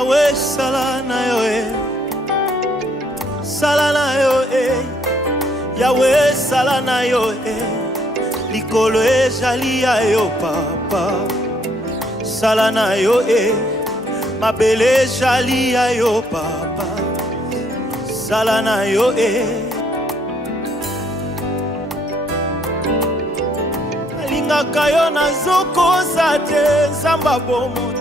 Yahweh salana yo salana yo Yahweh salana yo likolo ejalia yo papa salana yo mabele ejalia yo papa salana yo alingaka yo nazokoza te nzamba bomo.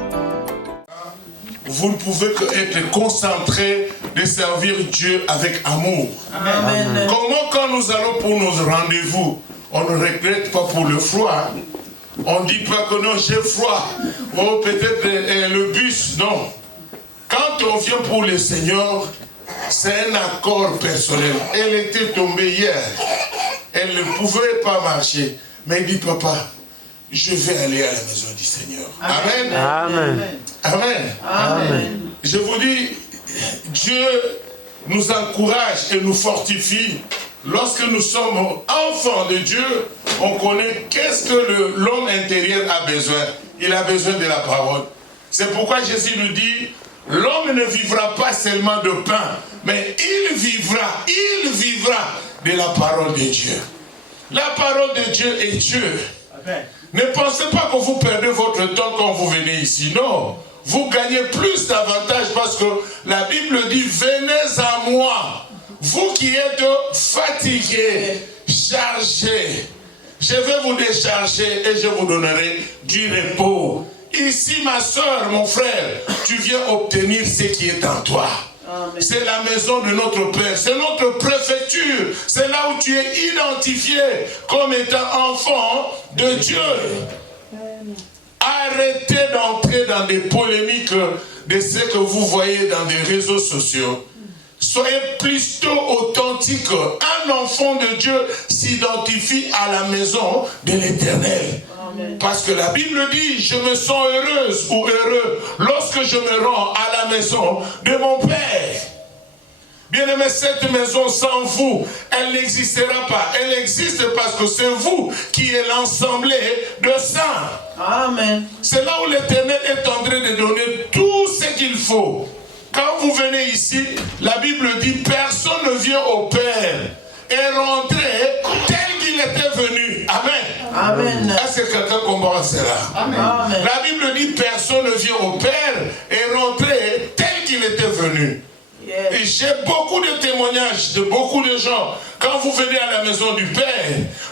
Vous ne pouvez qu'être concentré de servir Dieu avec amour. Amen. Comment quand nous allons pour nos rendez-vous, on ne regrette pas pour le froid. On ne dit pas que non, j'ai froid. Ou peut-être le bus, non. Quand on vient pour le Seigneur, c'est un accord personnel. Elle était tombée hier. Elle ne pouvait pas marcher. Mais elle dit, papa, je vais aller à la maison du Seigneur. Amen. Amen. Amen. Amen. Je vous dis, Dieu nous encourage et nous fortifie. Lorsque nous sommes enfants de Dieu, on connaît qu'est-ce que l'homme intérieur a besoin. Il a besoin de la parole. C'est pourquoi Jésus nous dit, l'homme ne vivra pas seulement de pain, mais il vivra de la parole de Dieu. La parole de Dieu est Dieu. Amen. Ne pensez pas que vous perdez votre temps quand vous venez ici. Non. Vous gagnez plus d'avantages parce que la Bible dit, venez à moi. Vous qui êtes fatigués, chargés. Je vais vous décharger et je vous donnerai du repos. Ici, ma soeur, mon frère, tu viens obtenir ce qui est en toi. C'est la maison de notre Père, c'est notre préfecture, c'est là où tu es identifié comme étant enfant de Dieu. Arrêtez d'entrer dans des polémiques de ce que vous voyez dans des réseaux sociaux. Soyez plutôt authentiques. Un enfant de Dieu s'identifie à la maison de l'Éternel. Parce que la Bible dit, je me sens heureuse ou heureux lorsque je me rends à la maison de mon Père. Bien-aimé, cette maison sans vous, elle n'existera pas. Elle existe parce que c'est vous qui êtes l'assemblée de saints. Amen. C'est là où l'Éternel est en train de donner tout ce qu'il faut. Quand vous venez ici, la Bible dit, personne ne vient au Père et rentrer tel qu'il était venu. Amen. Amen. Est-ce que quelqu'un comprend cela? Amen. La Bible dit, personne ne vient au Père et rentrer tel qu'il était venu. Et j'ai beaucoup de témoignages de beaucoup de gens. Quand vous venez à la maison du Père,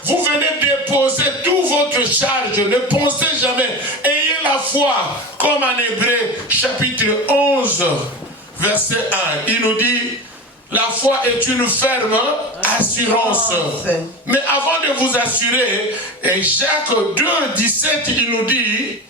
vous venez déposer toute votre charge. Ne pensez jamais. Ayez la foi. Comme en Hébreu, chapitre 11, verset 1. Il nous dit, la foi est une ferme assurance. Mais avant de vous assurer, et Jacques 2, 17, il nous dit,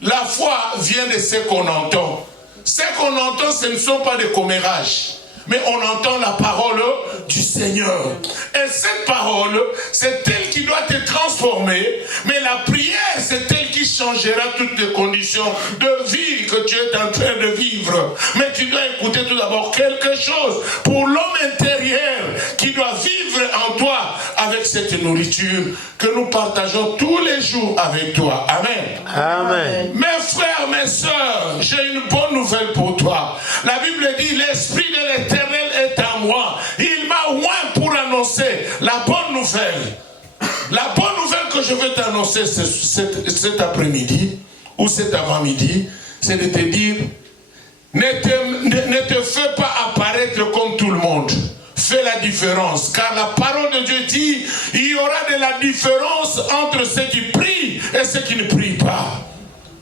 la foi vient de ce qu'on entend. Ce qu'on entend, ce ne sont pas des commérages, mais on entend la parole du Seigneur. Et cette parole, c'est elle qui doit te transformer, mais la prière, c'est elle qui changera toutes les conditions de vie que tu es en train de vivre. Mais tu dois écouter tout d'abord quelque chose pour l'homme intérieur qui doit vivre en toi avec cette nourriture que nous partageons tous les jours avec toi. Amen. Amen. Mes frères, mes sœurs, j'ai une bonne nouvelle pour toi. La Bible dit, l'Esprit de l'Éternel est en moi. Il m'a oint pour annoncer la bonne nouvelle. La bonne nouvelle que je vais t'annoncer cet après-midi ou cet avant-midi, c'est de te dire, ne te fais pas apparaître comme tout le monde. Fais la différence, car la parole de Dieu dit, il y aura de la différence entre ceux qui prient et ceux qui ne prient pas.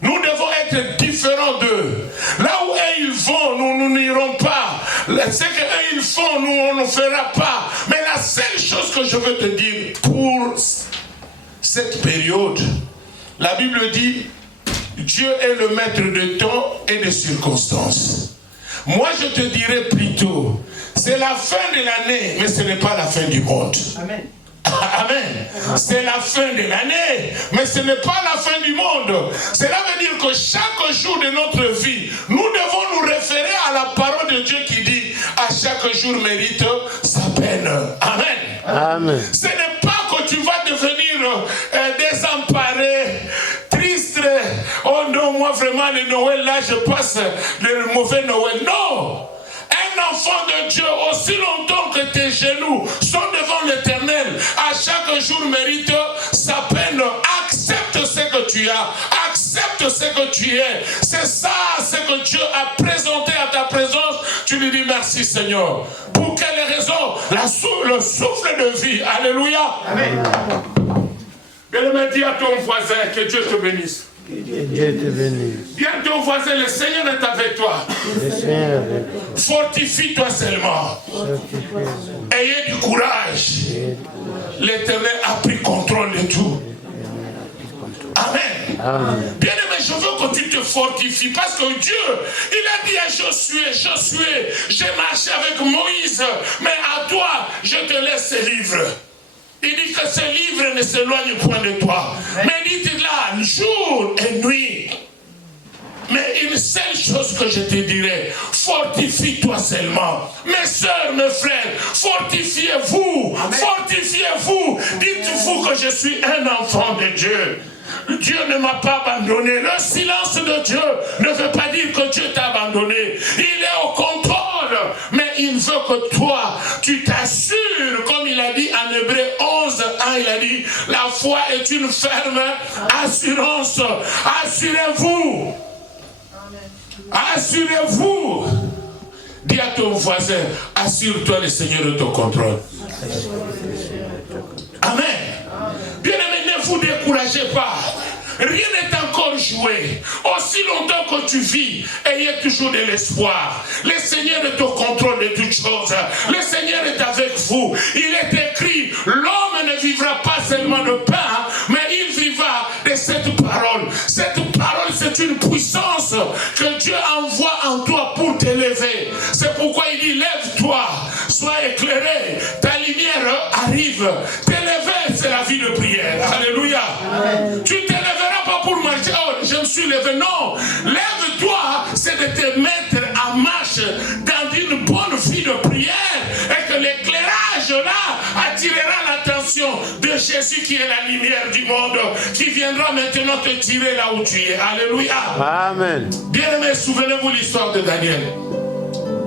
Nous devons être différents d'eux. Là où eux ils vont, nous n'irons pas. Ce qu'eux ils font, nous on ne fera pas. Mais la seule chose que je veux te dire pour cette période, la Bible dit, Dieu est le maître de temps et de circonstances. Moi je te dirais plutôt, c'est la fin de l'année, mais ce n'est pas la fin du monde. Amen. Amen. C'est la fin de l'année, mais ce n'est pas la fin du monde. Cela veut dire que chaque jour de notre vie, nous devons nous référer à la parole de Dieu qui dit, à chaque jour mérite sa peine. Amen. Amen. Ce n'est pas que tu vas devenir désemparé, triste. Oh non, non, moi vraiment, le Noël là, je passe le mauvais Noël. Non! Un enfant de Dieu, aussi longtemps que tes genoux sont devant l'Éternel, à chaque jour mérite sa peine. Accepte ce que tu as, accepte ce que tu es. C'est ça, ce que Dieu a présenté à ta présence. Tu lui dis merci Seigneur. Pour quelle raison? Le souffle de vie. Alléluia. Amen. Bien-aimé, dis à ton voisin que Dieu te bénisse. Dieu te bénisse. Dis à ton voisin, le Seigneur est avec toi. Le Seigneur est avec toi. Fortifie-toi seulement. Ayez du courage. L'Éternel a pris contrôle de tout. Amen. Amen. Bien aimé, je veux que tu te fortifies parce que Dieu, il a dit à Josué, j'ai marché avec Moïse, mais à toi, je te laisse ce livre. Il dit que ce livre ne s'éloigne point de toi. Médite-là jour et nuit. Mais une seule chose que je te dirai, fortifie-toi seulement. Mes soeurs, mes frères, fortifiez-vous. Fortifiez-vous. Dites-vous que je suis un enfant de Dieu. Dieu ne m'a pas abandonné. Le silence de Dieu ne veut pas dire que Dieu t'a abandonné. Il est au contrôle. Mais il veut que toi, tu t'assures, comme il a dit en Hébreu 11, 1, il a dit, la foi est une ferme assurance. Assurez-vous. Assurez-vous. Dis à ton voisin, assure-toi, le Seigneur de ton contrôle. Amen. Bien-aimé, ne vous découragez pas. Rien n'est encore joué. Aussi longtemps que tu vis, ayez toujours de l'espoir. Le Seigneur est au contrôle de toutes choses. Le Seigneur est avec vous. Il est écrit, l'homme ne vivra pas seulement de pain, mais il vivra de cette parole. Cette parole, c'est une puissance que Dieu envoie en toi pour t'élever. C'est pourquoi il dit, lève-toi, sois éclairé, ta lumière arrive. T'élever, c'est la vie de prière. Alléluia. Amen. Tu t'élèveras pas pour marcher. Oh, je me suis levé. Non. Lève-toi, c'est de te mettre en marche dans une bonne vie de prière. Et que l'éclairage là attirera l'attention de Jésus qui est la lumière du monde, qui viendra maintenant te tirer là où tu es. Alléluia. Amen. Bien-aimés, souvenez-vous l'histoire de Daniel.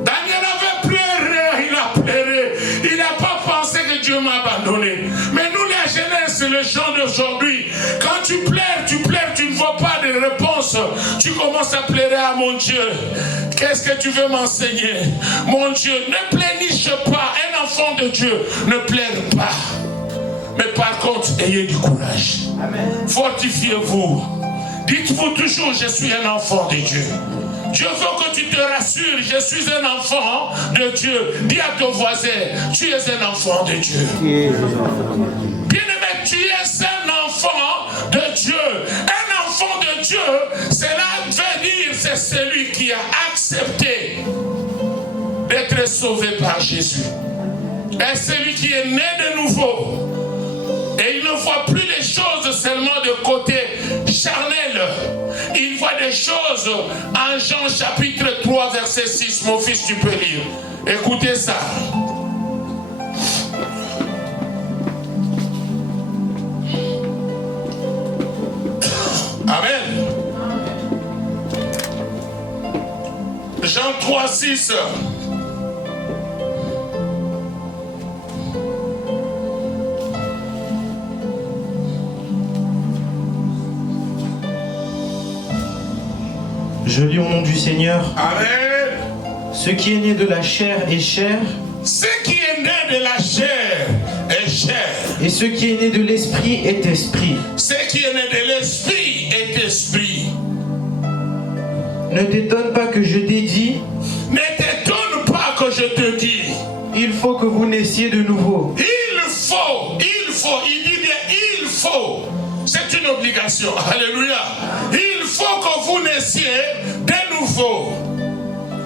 Daniel avait pleuré, il a pleuré. Il n'a pas pensé que Dieu m'a abandonné. Mais nous, la jeunesse, les gens d'aujourd'hui, quand tu pleures, tu ne vois pas de réponse. Tu commences à pleurer à mon Dieu. Qu'est-ce que tu veux m'enseigner? Mon Dieu, ne pleurniche pas. Un enfant de Dieu ne pleure pas. Mais par contre, ayez du courage. Fortifiez-vous. Dites-vous toujours, je suis un enfant de Dieu. Je veux que tu te rassures, je suis un enfant de Dieu. Dis à ton voisin, tu es un enfant de Dieu. Bien-aimé, tu es un enfant de Dieu. Un enfant de Dieu, cela veut dire, c'est celui qui a accepté d'être sauvé par Jésus. Et celui qui est né de nouveau. Et il ne voit plus les choses seulement de côté charnel. Il voit des choses en Jean chapitre 3 verset 6. Mon fils, tu peux lire. Écoutez ça. Amen. Jean 3, 6. Je lis au nom du Seigneur. Amen. Ce qui est né de la chair est chair. Ce qui est né de la chair est chair. Et ce qui est né de l'esprit est esprit. Ce qui est né de l'esprit est esprit. Ne t'étonne pas que je t'ai dit. Ne t'étonne pas que je te dis. Il faut que vous naissiez de nouveau. Il dit bien il faut. C'est une obligation. Alléluia. Il faut que vous naissiez de nouveau.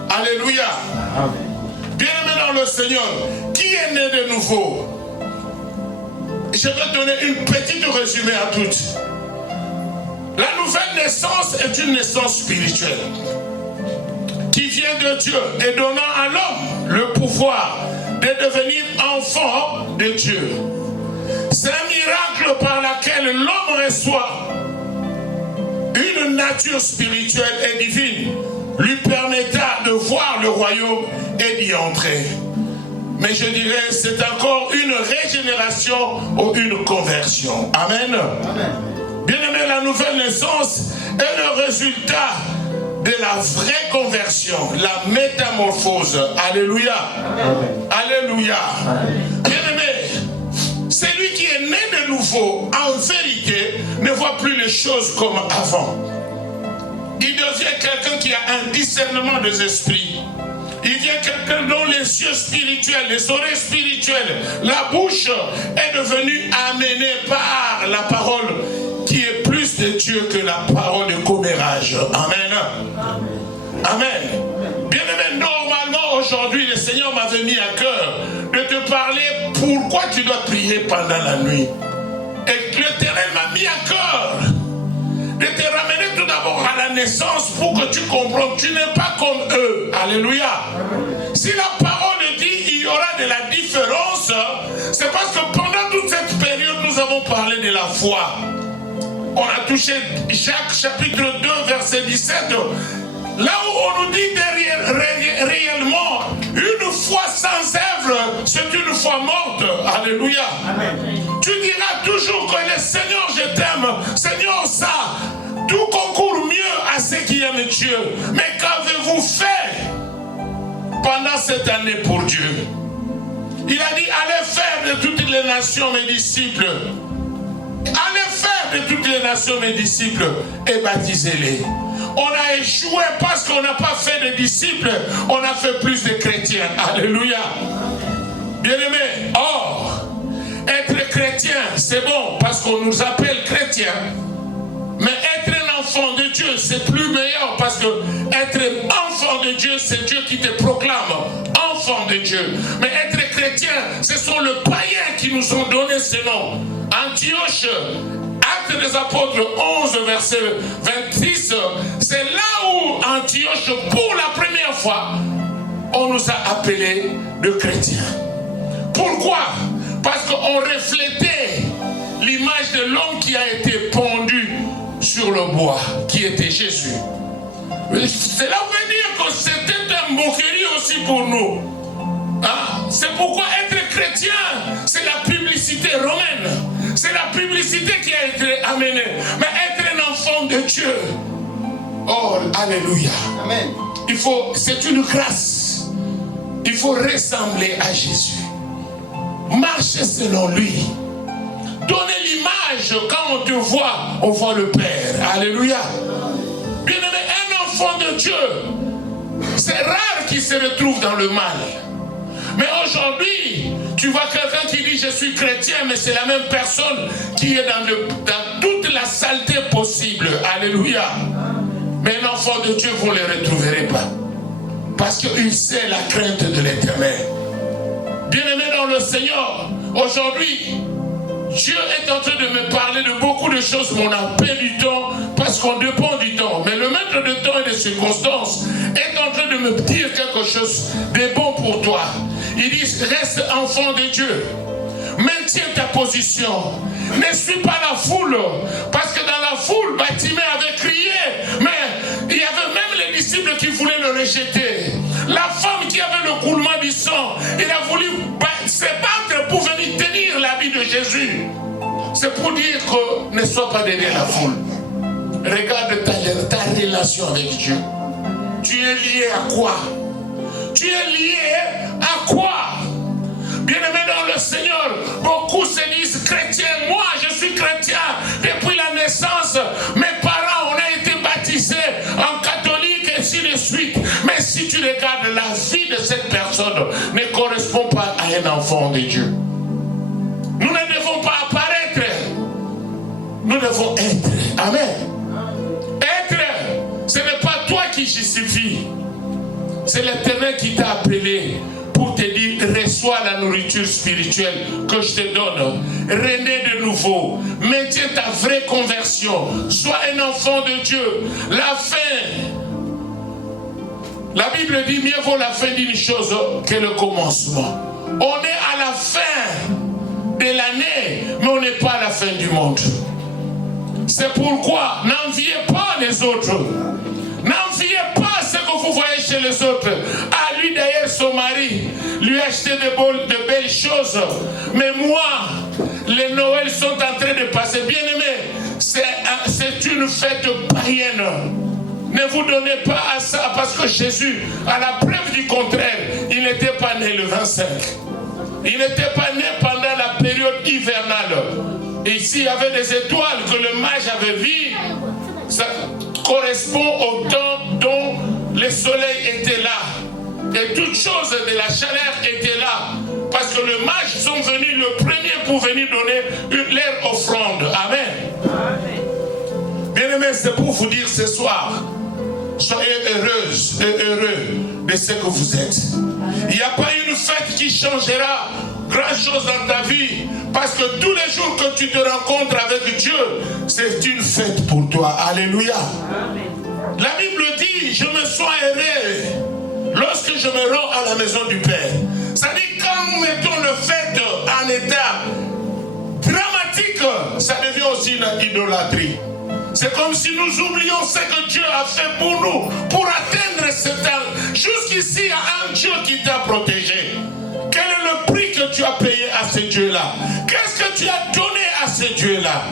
Alléluia. Amen. Bien-aimé dans le Seigneur, qui est né de nouveau? Je vais donner une petite résumé à toutes. La nouvelle naissance est une naissance spirituelle qui vient de Dieu et donnant à l'homme le pouvoir de devenir enfant de Dieu. C'est un miracle par lequel l'homme reçoit une nature spirituelle et divine lui permettra de voir le royaume et d'y entrer. Mais je dirais, c'est encore une régénération ou une conversion. Amen. Amen. Bien-aimé, la nouvelle naissance est le résultat de la vraie conversion, la métamorphose. Alléluia. Amen. Alléluia. Bien-aimé, celui qui est né de nouveau, en vérité, ne voit plus les choses comme avant. Il devient quelqu'un qui a un discernement des esprits. Il devient quelqu'un dont les yeux spirituels, les oreilles spirituelles, la bouche est devenue amenée par la parole qui est plus de Dieu que la parole de commérage. Amen. Amen. Bien-aimé, normalement aujourd'hui, le Seigneur m'avait mis à cœur de te parler pourquoi tu dois prier pendant la nuit. Et l'Éternel m'a mis à cœur de te ramener tout d'abord à la naissance pour que tu comprennes, tu n'es pas comme eux. Alléluia. Si la parole dit il y aura de la différence, c'est parce que pendant toute cette période, nous avons parlé de la foi. On a touché Jacques chapitre 2, verset 17. Là où on nous dit réellement, une foi sans œuvre, c'est une foi morte. Alléluia. Amen. Tu diras toujours que le Seigneur, je t'aime. Seigneur, ça, tout concourt mieux à ceux qui aiment Dieu. Mais qu'avez-vous fait pendant cette année pour Dieu? Il a dit, allez faire de toutes les nations mes disciples. Allez faire de toutes les nations mes disciples et baptisez-les. On a échoué parce qu'on n'a pas fait de disciples, on a fait plus de chrétiens. Alléluia. Bien-aimés, or, être chrétien, c'est bon parce qu'on nous appelle chrétiens. Mais être un enfant de Dieu, c'est plus meilleur parce que être enfant de Dieu, c'est Dieu qui te proclame enfant de Dieu. Mais être chrétien, ce sont les païens qui nous ont donné ce nom. Antioche, Actes des Apôtres 11, verset 26, c'est là où Antioche, pour la première fois, on nous a appelés de chrétiens. Pourquoi? Parce qu'on reflétait l'image de l'homme qui a été pendu sur le bois, qui était Jésus. Cela veut dire que c'était un moquerie aussi pour nous. Hein? C'est pourquoi être chrétien, c'est la publicité romaine. C'est la publicité qui a été amenée. Mais être un enfant de Dieu, oh, alléluia. Amen. C'est une grâce. Il faut ressembler à Jésus. Marcher selon lui. Donner l'image, quand on te voit, on voit le Père. Alléluia. Bien-aimé, un enfant de Dieu, c'est rare qu'il se retrouve dans le mal. Mais aujourd'hui, tu vois quelqu'un qui dit je suis chrétien, mais c'est la même personne qui est dans toute la saleté possible. Alléluia. Mais un enfant de Dieu, vous ne le retrouverez pas. Parce qu'il sait la crainte de l'Éternel. Bien-aimé dans le Seigneur, aujourd'hui, Dieu est en train de me parler de beaucoup de choses, mais on a perdu du temps parce qu'on dépend du temps. Mais le maître de temps et des circonstances est en train de me dire quelque chose de bon pour toi. Il dit, reste enfant de Dieu. Maintiens ta position. Ne suis pas la foule. Parce que dans la foule, Bartimée avait crié. Mais il y avait même les disciples qui voulaient le rejeter. La femme qui avait le coulement du sang, il a voulu se battre pour venir tenir l'habit de Jésus. C'est pour dire que ne sois pas derrière la foule. Regarde ta relation avec Dieu. Tu es lié à quoi? Tu es lié à quoi? Bien-aimé dans le Seigneur, beaucoup se disent chrétiens. Moi, je suis chrétien depuis la naissance. Mes parents, on a été baptisés en catholique et ainsi de suite. Mais si tu regardes la vie de cette personne, ne correspond pas à un enfant de Dieu. Nous ne devons pas apparaître. Nous devons être. Amen. Être, ce n'est pas toi qui justifie. C'est l'Éternel qui t'a appelé pour te dire, reçois la nourriture spirituelle que je te donne. Renais de nouveau. Maintiens ta vraie conversion. Sois un enfant de Dieu. La fin. La Bible dit, mieux vaut la fin d'une chose que le commencement. On est à la fin de l'année, mais on n'est pas à la fin du monde. C'est pourquoi n'enviez pas les autres. N'enviez pas ce que vous voyez chez les autres. À lui d'ailleurs, son mari lui a acheté de belles choses. Mais moi, les Noëls sont en train de passer. Bien aimé, c'est une fête païenne. Ne vous donnez pas à ça parce que Jésus, à la preuve du contraire, il n'était pas né le 25. Il n'était pas né pendant la période hivernale. Et ici, il y avait des étoiles que le mage avait vues. Ça correspond au temps dont le soleil était là. Et toutes choses de la chaleur étaient là. Parce que les mages sont venus le premier pour venir donner leur offrande. Amen. Bien-aimés, c'est pour vous dire ce soir, soyez heureuses et heureux de ce que vous êtes. Il n'y a pas une fête qui changera grand-chose dans ta vie. Parce que tous les jours que tu te rencontres avec Dieu, c'est une fête pour toi. Alléluia. Amen. La Bible dit, je me sens heureux lorsque je me rends à la maison du Père. Ça dit, quand nous mettons le fait en état dramatique, ça devient aussi une idolâtrie. C'est comme si nous oublions ce que Dieu a fait pour nous, pour atteindre ce temps. Jusqu'ici, il y a un Dieu qui t'a protégé. Quel est le prix que tu as payé à ce Dieu-là? Qu'est-ce que tu as donné à ce Dieu-là?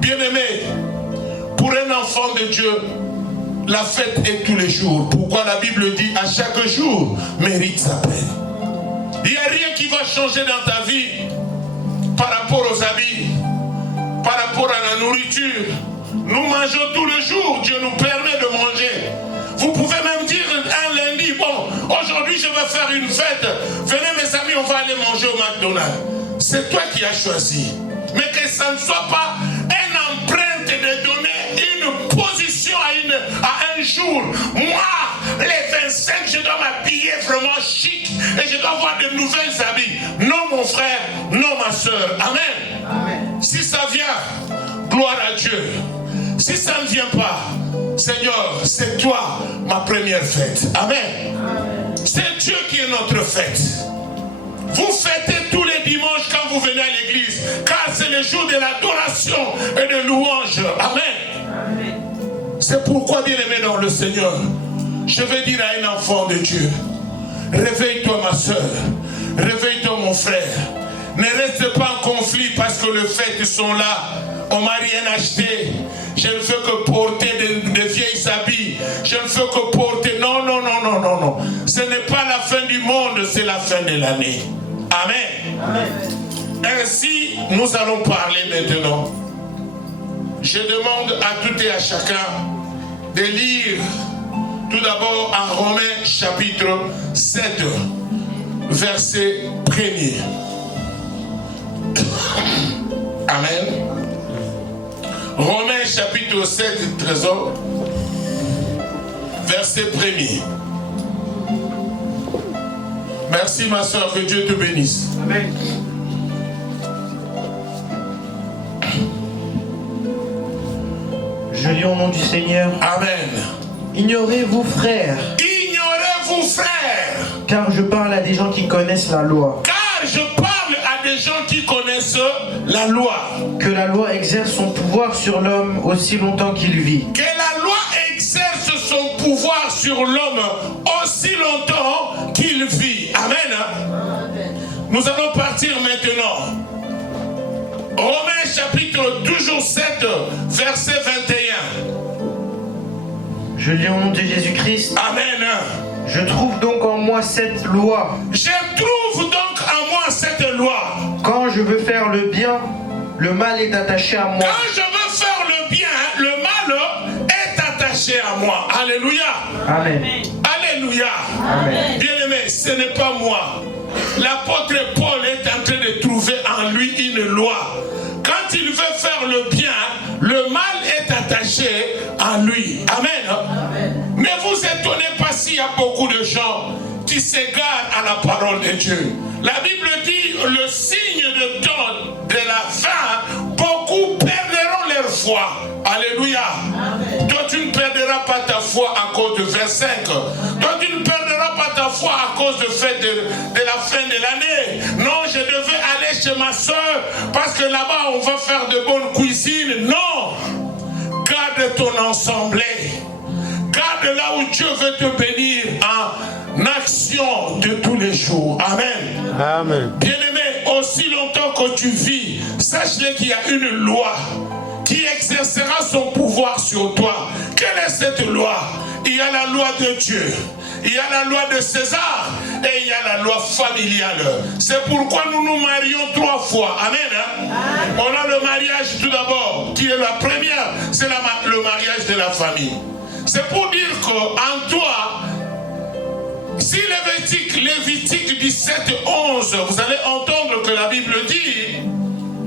Bien-aimé, pour un enfant de Dieu, la fête est tous les jours. Pourquoi la Bible dit à chaque jour mérite sa peine? Il n'y a rien qui va changer dans ta vie par rapport aux habits, par rapport à la nourriture. Nous mangeons tous les jours, Dieu nous permet de manger. Vous pouvez même dire un lundi, bon, aujourd'hui je vais faire une fête. Venez mes amis, on va aller manger au McDonald's. C'est toi qui as choisi. Mais que ça ne soit pas une empreinte de donner une position à un jour. Moi, les 25, je dois m'habiller vraiment chic et je dois avoir de nouvelles habits. Non mon frère, non ma soeur. Amen. Amen. Si ça vient, gloire à Dieu. Si ça ne vient pas, Seigneur, c'est toi ma première fête. Amen. C'est Dieu qui est notre fête. Vous fêtez tous les dimanches quand vous venez à l'église, car c'est le jour de l'adoration et de louange. Amen. C'est pourquoi, bien-aimé dans le Seigneur, je vais dire à un enfant de Dieu, réveille-toi ma soeur, réveille-toi mon frère. Ne reste pas en conflit parce que les fêtes sont là. On m'a rien acheté. Je ne veux que porter de vieilles habits. Je ne veux que porter... Non, non, non, non, non, non. Ce n'est pas la fin du monde, c'est la fin de l'année. Amen. Amen. Ainsi, nous allons parler maintenant. Je demande à tout et à chacun de lire tout d'abord en Romains chapitre 7, verset 1er. Amen. Romains chapitre 7, trésor, verset 1er. Merci ma soeur, que Dieu te bénisse. Amen. Je lis au nom du Seigneur. Amen. Ignorez-vous frères. Ignorez-vous frères. Car je parle à des gens qui connaissent la loi. Car je parle à des gens qui connaissent la loi. Que la loi exerce son pouvoir sur l'homme aussi longtemps qu'il vit. Que la loi exerce son pouvoir sur l'homme aussi longtemps qu'il vit. Amen. Nous allons partir maintenant. Romains chapitre toujours 7, verset 21. Je lis au nom de Jésus-Christ. Amen. Je trouve donc en moi cette loi. Je trouve donc en moi cette loi. Quand je veux faire le bien, le mal est attaché à moi. Quand je veux faire le bien, le mal est attaché à moi. Alléluia. Amen. Alléluia. Amen. Bien-aimé, ce n'est pas moi. L'apôtre Paul est en train de trouver en lui une loi. Quand il veut faire le bien, le mal est attaché à lui. Amen. Amen. Ne vous étonnez pas s'il y a beaucoup de gens qui s'égarent à la parole de Dieu. La Bible dit, le signe de temps de la fin, beaucoup perdront leur foi. Alléluia. Amen. Toi, tu ne perdras pas ta foi à cause de verset 5. Toi, tu ne perdras pas ta foi à cause de fait de la fin de l'année. Non, je devais aller chez ma soeur parce que là-bas on va faire de bonnes cuisines. Non. Garde ton assemblée. Garde là où Dieu veut te bénir en action de tous les jours. Amen. Amen. Bien-aimé, aussi longtemps que tu vis, sache-le qu'il y a une loi qui exercera son pouvoir sur toi. Quelle est cette loi? Il y a la loi de Dieu, il y a la loi de César et il y a la loi familiale. C'est pourquoi nous nous marions 3 fois. Amen. Hein? On a le mariage tout d'abord, qui est la première, c'est le mariage de la famille. C'est pour dire qu'en toi, si Lévitique 17:11, vous allez entendre que la Bible dit,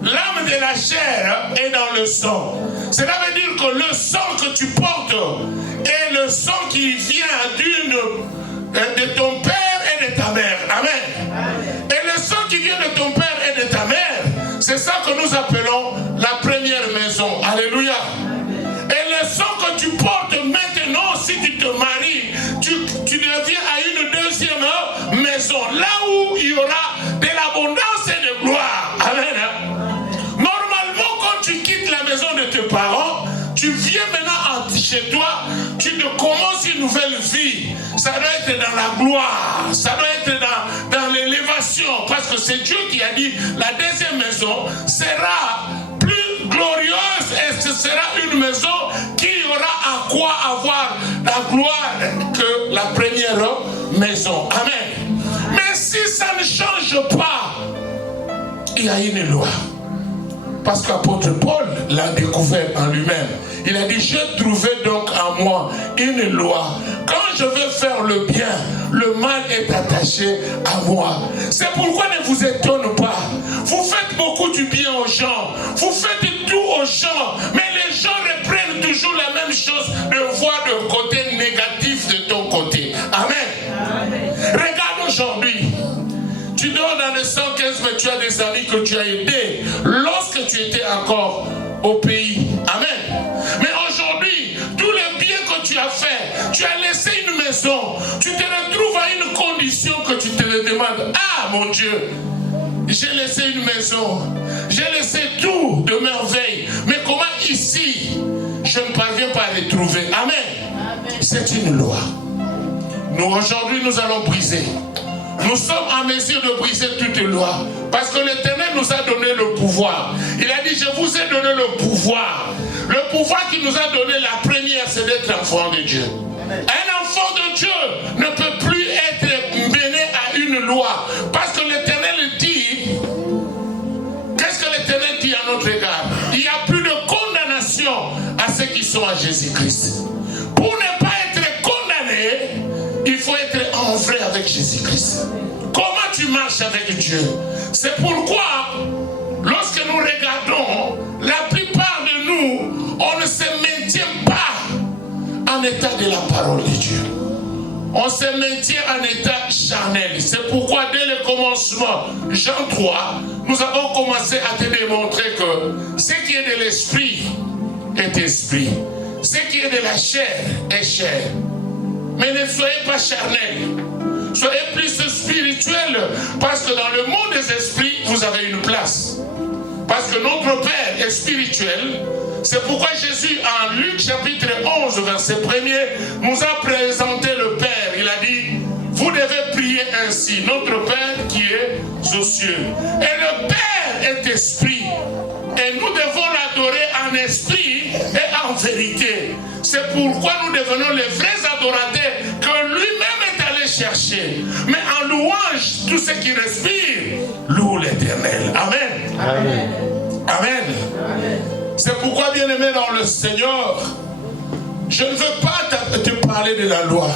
l'âme de la chair est dans le sang. Cela veut dire que le sang que tu portes est le sang qui vient de ton père et de ta mère. Amen. Et le sang qui vient de ton père et de ta mère, c'est ça que nous appelons la première maison. Alléluia. Et le sang que tu portes maintenant, si tu te maries, tu deviens à une deuxième maison, là où il y aura de l'abondance et de gloire. Amen. Normalement, quand tu quittes la maison de tes parents, tu viens maintenant chez toi, tu te commences une nouvelle vie. Ça doit être dans la gloire, ça doit être dans l'élévation, parce que c'est Dieu qui a dit, la deuxième maison sera plus glorieuse et ce sera une maison qui aura à quoi avoir la gloire que la première maison. Amen. Mais si ça ne change pas, il y a une loi. Parce qu'apôtre Paul l'a découvert en lui-même. Il a dit, j'ai trouvé donc en moi une loi. Quand je veux faire le bien, le mal est attaché à moi. C'est pourquoi ne vous étonne pas. Vous faites beaucoup du bien aux gens. Vous faites tout aux gens. Mais les gens reprennent toujours la même chose de voir le côté négatif de ton côté. Amen. Regarde aujourd'hui. Tu dors dans le 115, mais tu as des amis que tu as aidés lorsque tu étais encore au pays. Amen. Mais aujourd'hui, tous les biens que tu as fait, tu as laissé une maison. Tu te retrouves à une condition que tu te demandes. Ah mon Dieu, j'ai laissé une maison. J'ai laissé tout de merveille. Mais comment ici, je ne parviens pas à les trouver. Amen. C'est une loi. Nous aujourd'hui, nous allons briser. Nous sommes en mesure de briser toute loi. Parce que l'Éternel nous a donné le pouvoir. Il a dit, je vous ai donné le pouvoir. Le pouvoir qu'il nous a donné, la première, c'est d'être enfant de Dieu. Un enfant de Dieu ne peut plus être mené à une loi. Parce que l'Éternel dit, qu'est-ce que l'Éternel dit à notre égard? Il n'y a plus de condamnation à ceux qui sont à Jésus-Christ. Pour ne pas être condamné, il faut être en vrai avec Jésus-Christ. Comment tu marches avec Dieu? C'est pourquoi, lorsque nous regardons, la plupart de nous, on ne se maintient pas en état de la parole de Dieu. On se maintient en état charnel. C'est pourquoi, dès le commencement, Jean 3, nous avons commencé à te démontrer que ce qui est de l'esprit est esprit. Ce qui est de la chair est chair. Mais ne soyez pas charnels. Soyez plus spirituels. Parce que dans le monde des esprits, vous avez une place. Parce que notre Père est spirituel. C'est pourquoi Jésus, en Luc chapitre 11, verset 1er, nous a présenté le Père. Il a dit, vous devez prier ainsi. Notre Père qui est aux cieux. Et le Père est esprit. Et nous devons l'adorer en esprit et en vérité. C'est pourquoi nous devenons les vrais adorateurs que lui-même est allé chercher. Mais en louange, tout ce qui respire, loue l'Éternel. Amen. Amen. Amen. Amen. C'est pourquoi, bien-aimé dans le Seigneur, je ne veux pas te parler de la loi.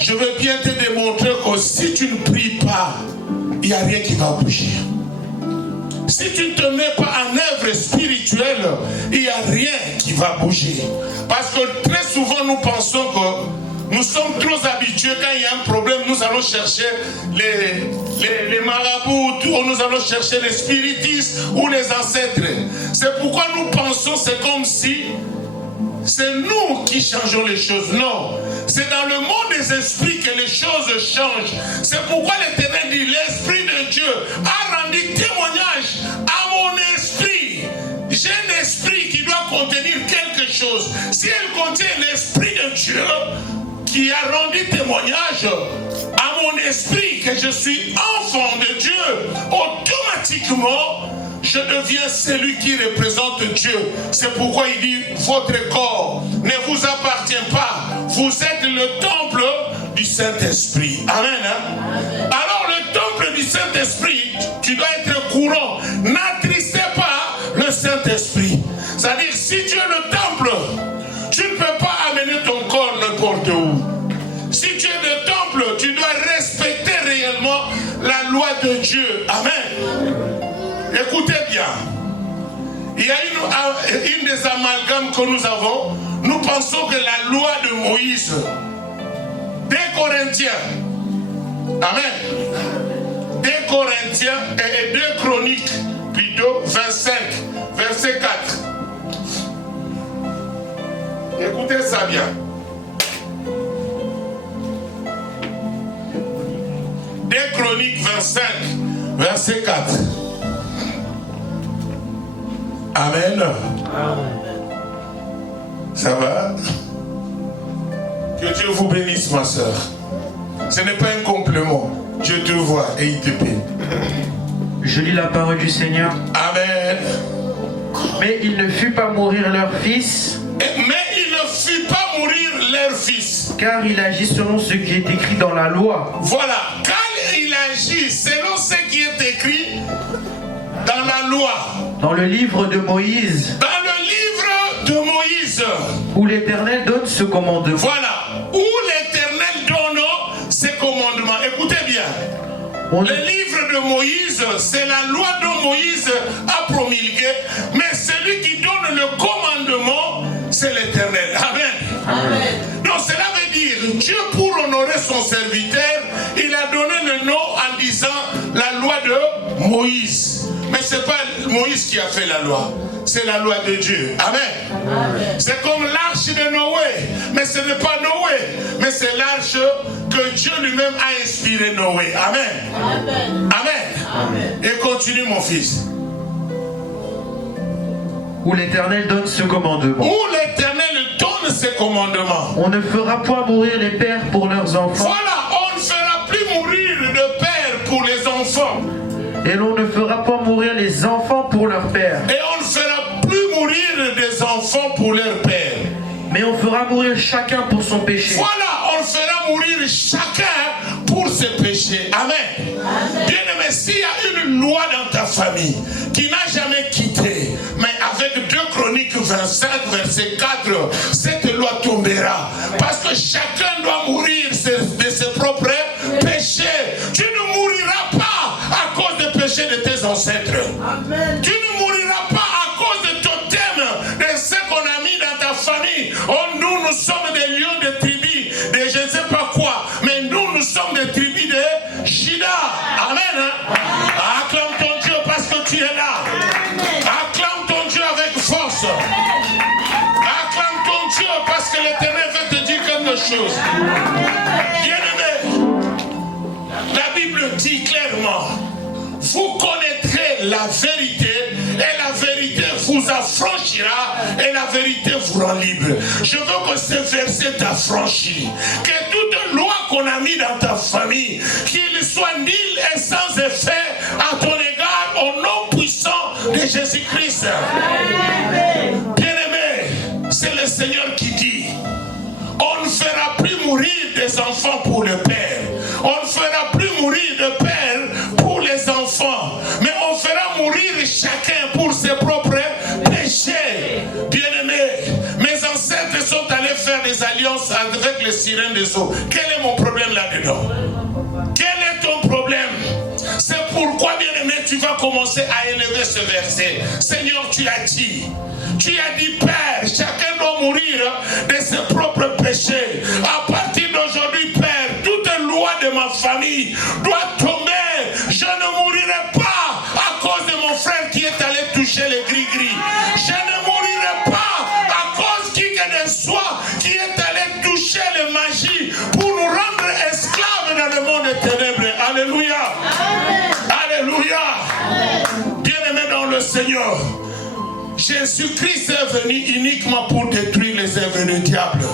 Je veux bien te démontrer que si tu ne pries pas, il n'y a rien qui va bouger. Si tu ne te mets pas en œuvre spirituelle, il n'y a rien qui va bouger. Parce que très souvent nous pensons que nous sommes trop habitués, quand il y a un problème, nous allons chercher les marabouts, ou nous allons chercher les spiritistes ou les ancêtres. C'est pourquoi nous pensons, c'est comme si c'est nous qui changeons les choses. Non, c'est dans le monde des esprits que les choses changent. C'est pourquoi l'Éternel dit, l'Esprit de Dieu a rendu témoignage si elle contient l'Esprit de Dieu qui a rendu témoignage à mon esprit que je suis enfant de Dieu, automatiquement, je deviens celui qui représente Dieu. C'est pourquoi il dit, votre corps ne vous appartient pas. Vous êtes le temple du Saint-Esprit. Amen. Hein? Alors le temple du Saint-Esprit, tu dois être courant. N'attristez pas le Saint-Esprit. C'est-à-dire, si tu es le temple, tu ne peux pas amener ton corps n'importe où. Si tu es le temple, tu dois respecter réellement la loi de Dieu. Amen. Écoutez bien. Il y a une des amalgames que nous avons. Nous pensons que la loi de Moïse, 2 Corinthiens, Amen, 2 Corinthiens et 2 Chroniques, plutôt 25, verset 4. Écoutez ça bien. 2 Chroniques 25, verset 4. Amen. Ça va? Que Dieu vous bénisse, ma soeur. Ce n'est pas un compliment. Dieu te voit et il te paie. Je lis la parole du Seigneur. Amen. Mais il ne fut pas mourir leur fils. Mais il ne fut pas mourir leur fils. Car il agit selon ce qui est écrit dans la loi. Voilà. Car il agit selon ce qui est écrit dans la loi. Dans le livre de Moïse. Dans le livre de Moïse. Où l'Éternel donne ce commandement. Voilà. Où l'Éternel donne ce commandement. Écoutez bien. Le livre de Moïse, c'est la loi dont Moïse a promulgué, mais celui qui donne le commandement, c'est l'Éternel. Amen. Amen. Donc cela veut dire, Dieu pour honorer son serviteur, il a donné le nom en disant la loi de Moïse. Mais ce n'est pas Moïse qui a fait la loi, c'est la loi de Dieu. Amen. Amen. C'est comme l'arche de Noé, mais ce n'est pas Noé, mais c'est l'arche que Dieu lui-même a inspiré Noé. Amen. Amen. Amen. Amen. Et continue mon fils. Où l'Éternel donne ce commandement. Où l'Éternel donne ce commandement. On ne fera point mourir les pères pour leurs enfants. Voilà, on ne fera plus mourir de père pour les enfants. Et l'on ne fera pas mourir les enfants pour leur père. Et on ne fera plus mourir des enfants pour leur père. Mais on fera mourir chacun pour son péché. Voilà, on fera mourir chacun pour ses péchés. Amen. Bien-aimé, s'il y a une loi dans ta famille qui n'a jamais quitté, mais avec 2 Chroniques 25, verset 4, cette loi tombera. Parce que chacun doit mourir de ses propres péchés. Tu ne mouriras pas à cause des péchés de tes ancêtres. Amen. Tu ne mouriras pas à cause de totem, de ce qu'on a mis dans ta famille. Oh, nous sommes des lions de tribus, de je ne sais pas quoi, mais nous sommes des tribus de Juda. Amen. Hein? Acclame ton Dieu parce que tu es là. Acclame ton Dieu avec force. Acclame ton Dieu parce que l'Éternel veut te dire quelque chose. Bien-aimé, la Bible dit clairement, vous connaîtrez la vérité et la vérité vous affranchira et la vérité vous rend libre. Je veux que ce verset t'affranchisse. Que toute loi qu'on a mis dans ta famille, qu'il soit nul et sans effet à ton égard au nom puissant de Jésus-Christ. Bien-aimé, c'est le Seigneur qui dit, on ne fera plus mourir des enfants pour le Père. On ne fera plus mourir de Père pour les enfants. Mais on fera mourir chacun pour ses propres péchés. Bien-aimés, mes ancêtres sont allés faire des alliances avec les sirènes des eaux. Quel est mon problème là-dedans? Quel est ton problème? C'est pourquoi, bien-aimé, tu vas commencer à élever ce verset. Seigneur, tu as dit, Père, chacun doit mourir de ses propres péchés. À partir d'aujourd'hui, Père, toute loi de ma famille doit tomber. Je ne mourirai pas à cause de mon frère qui est allé toucher les gris-gris. Je ne mourirai pas à cause qui que de soi qui est allé toucher les magies pour nous rendre esclaves dans le monde des ténèbres. Alléluia. Amen. Alléluia. Bien-aimé dans le Seigneur, Jésus-Christ est venu uniquement pour détruire les œuvres du diable.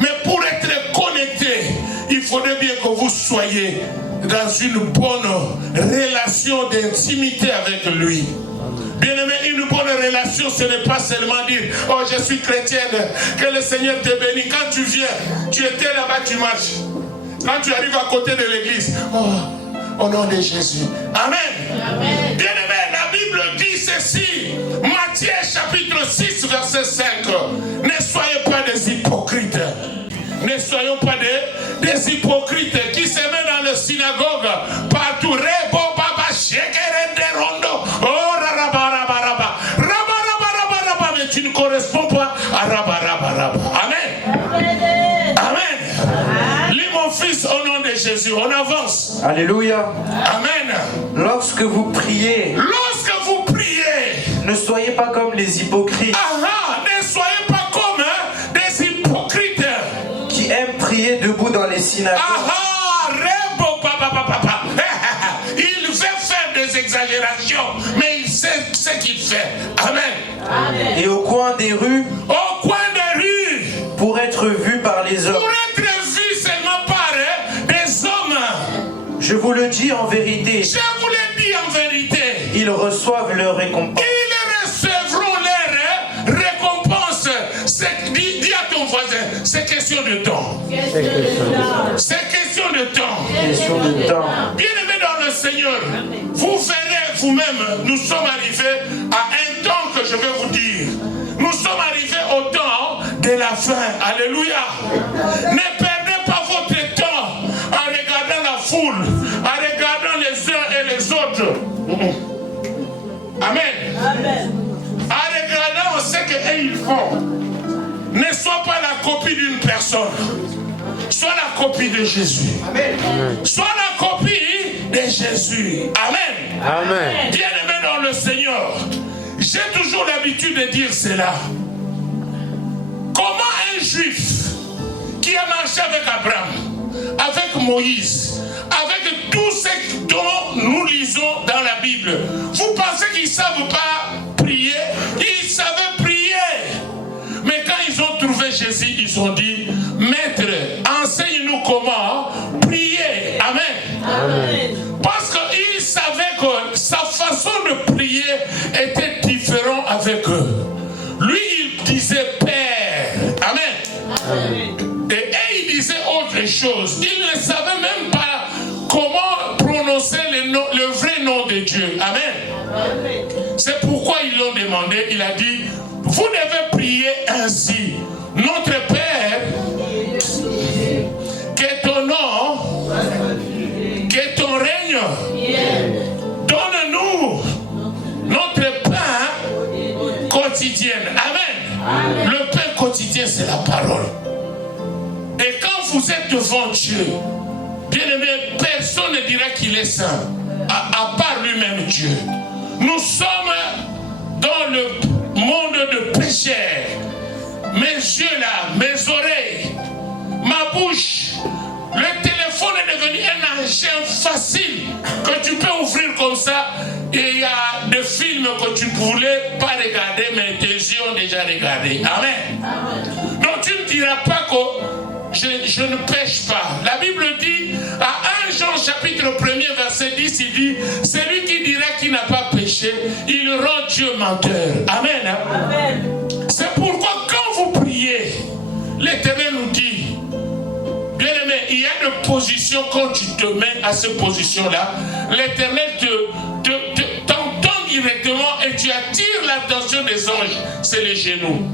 Mais pour être connecté, il faudrait bien que vous soyez dans une bonne relation d'intimité avec lui. Bien-aimé, une bonne relation, ce n'est pas seulement dire « Oh, je suis chrétienne, que le Seigneur te bénisse. » Quand tu viens, tu étais là-bas, tu marches. Quand tu arrives à côté de l'église, « Oh, au nom de Jésus. » Amen. Amen. Bien-aimé, la Bible dit ceci. Matthieu chapitre 6, verset 5. Ne soyez pas des hypocrites. Ne soyons pas des hypocrites qui se mettent dans les synagogues partout. Rebo, baba, shekere, de rondo. Oh, rarabaraba. Rabarabaraba. Mais tu ne corresponds pas à rabarabaraba. Amen. Amen. Lis mon fils au nom de Jésus. On avance. Alléluia. Amen. Lorsque vous priez, ne soyez pas comme les hypocrites. Ne soyez pas comme des hypocrites qui aiment prier debout dans les synagogues. Il veut faire des exagérations, mais il sait ce qu'il fait. Amen. Amen. Et au coin des rues, pour être vu par les hommes. Seulement par des hommes. Je vous le dis en vérité. Ils reçoivent leur récompense. Ils recevront leur récompense. Dis à ton voisin, c'est question de temps. C'est question de temps. Bien-aimés dans le Seigneur, vous verrez vous-même, nous sommes arrivés à un temps que je vais vous dire. Nous sommes arrivés au temps de la fin. Alléluia. Ne perdez pas votre temps en regardant la foule, en regardant les uns et les autres. Amen. Amen. En regardant ce qu'ils font. Ne sois pas la copie d'une personne. Sois la copie de Jésus. Amen. Sois la copie de Jésus. Amen. Amen. Bien-aimé dans le Seigneur, j'ai toujours l'habitude de dire cela. Comment un juif qui a marché avec Abraham, avec Moïse, avec tout ce dont nous lisons dans la Bible, vous pensez qu'ils ne savent pas prier? Ils savaient prier. Mais quand ils ont trouvé Jésus, ils ont dit, Maître, enseigne-nous comment prier. Amen. Amen. Parce qu'ils savaient que sa façon de prier était différente avec eux. Lui, il disait Père. Amen. Amen. Et il disait autre chose. Il ne savait même pas comment prononcer le vrai nom de Dieu. Amen. Amen. C'est pourquoi ils l'ont demandé. Il a dit, vous devez prier ainsi. Notre Père, que ton nom, que ton règne, donne-nous notre pain quotidien. Amen. Le pain quotidien, c'est la parole. Et quand vous êtes devant Dieu, bien aimé, personne ne dira qu'il est saint, à part lui-même Dieu. Nous sommes dans le monde de pécheurs. Mes yeux là, mes oreilles, ma bouche, le téléphone est devenu un engin facile que tu peux ouvrir comme ça. Et il y a des films que tu ne voulais pas regarder, mais tes yeux ont déjà regardé. Amen. Amen. Donc tu ne diras pas que je ne pêche pas. La Bible dit, à 1 Jean chapitre 1er verset 10, il dit, celui qui dira qu'il n'a pas péché, il rend Dieu menteur. Amen. Amen. C'est pourquoi quand vous priez, l'Éternel nous dit, bien-aimé, il y a une position, quand tu te mets à cette position-là, l'Éternel t'entend directement et tu attires l'attention des anges, c'est les genoux.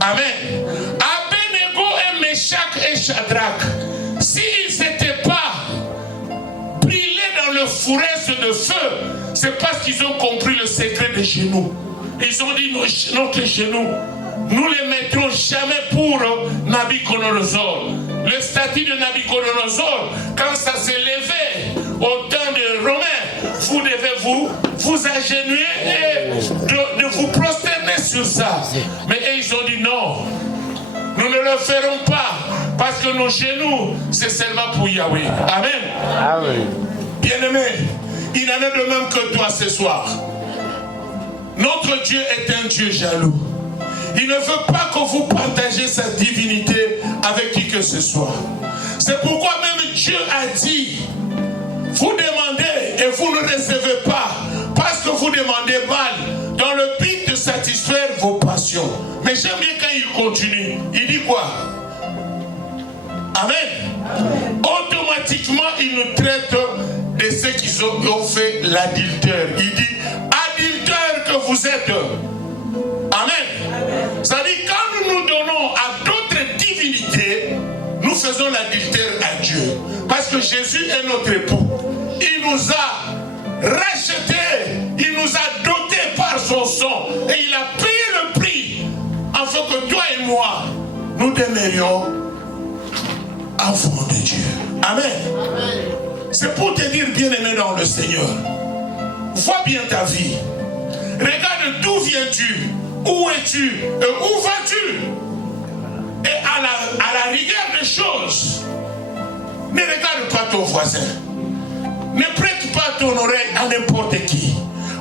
Amen. Abednego et Meshach et Shadrach, s'ils n'étaient pas brûlés dans le fournaise de feu, c'est parce qu'ils ont compris le secret des genoux. Ils ont dit, notre genou, nous les mettrons jamais pour Nabuchodonosor. Le statut de Nabuchodonosor, quand ça s'est levé au temps des Romains, vous devez vous agenouiller et de vous prosterner sur ça. Mais ils ont dit non, nous ne le ferons pas parce que nos genoux, c'est seulement pour Yahweh. Amen. Amen. Bien-aimé, il en est de même que toi ce soir. Notre Dieu est un Dieu jaloux. Il ne veut pas que vous partagiez sa divinité avec qui que ce soit. C'est pourquoi même Dieu a dit, vous demandez et vous ne recevez pas, parce que vous demandez mal, dans le but de satisfaire vos passions. Mais j'aime bien quand il continue. Il dit quoi? Amen. Automatiquement, il nous traite de ceux qui ont fait l'adultère. Il dit, adultère que vous êtes. Amen. Ça dit, quand nous nous donnons à d'autres divinités, nous faisons l'adultère à Dieu. Parce que Jésus est notre époux. Il nous a rachetés, il nous a dotés par son sang. Et il a payé le prix afin que toi et moi, nous demeurions enfants de Dieu. Amen. C'est pour te dire, bien-aimé dans le Seigneur, vois bien ta vie. Regarde d'où viens-tu, où es-tu et où vas-tu. Et à la rigueur des choses, ne regarde pas ton voisin. Ne prête pas ton oreille à n'importe qui.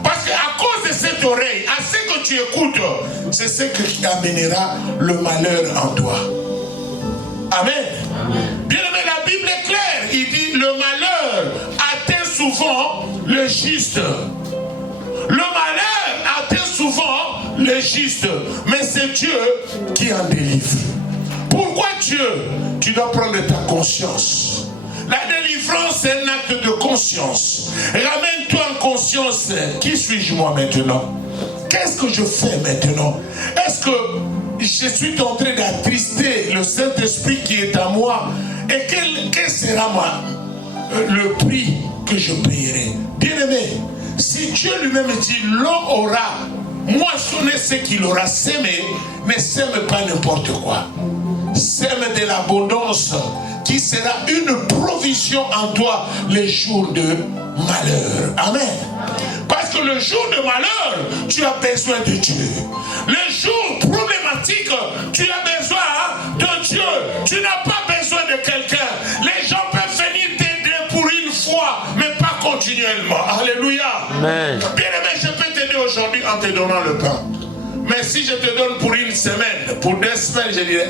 Parce qu'à cause de cette oreille, à ce que tu écoutes, c'est ce qui amènera le malheur en toi. Amen. Bien aimé, la Bible est claire. Il dit, le malheur atteint souvent le juste. Le malheur atteint souvent le juste. Mais c'est Dieu qui en délivre. Pourquoi Dieu? Tu dois prendre ta conscience. La délivrance, c'est un acte de conscience. Ramène-toi en conscience. Qui suis-je moi maintenant? Qu'est-ce que je fais maintenant? Est-ce que je suis en train d'attrister le Saint-Esprit qui est à moi? Et quel sera le prix que je payerai? Bien-aimé, si Dieu lui-même dit, l'homme aura moissonné ce qu'il aura sémé, ne sème pas n'importe quoi. Sème de l'abondance qui sera une provision en toi les jours de malheur. Amen. Parce que le jour de malheur, tu as besoin de Dieu. Le jour problématique, tu as besoin de Dieu. Tu n'as pas besoin de quelqu'un. Les gens peuvent venir t'aider pour une fois, mais pas continuellement. Alléluia. Amen. Bien aimé, je peux t'aider aujourd'hui en te donnant le pain. Mais si je te donne pour une semaine, pour 2 semaines, je dirais,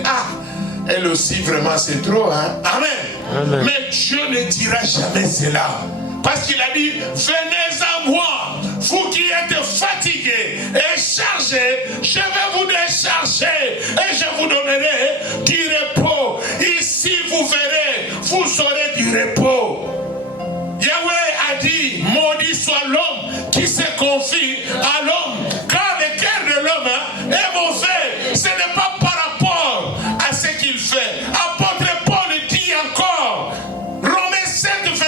elle aussi vraiment c'est trop. Hein? Amen. Amen. Mais Dieu ne dira jamais cela. Parce qu'il a dit, venez à moi, vous qui êtes fatigués et chargés, je vais vous décharger et je vous donnerai du repos. Ici vous verrez, vous aurez du repos. Yahweh a dit, maudit soit l'homme qui se confie à l'homme. Car le cœur de l'homme est mauvais. Ce n'est pas par rapport à ce qu'il fait. Apôtre Paul dit encore, Romains 7, 21,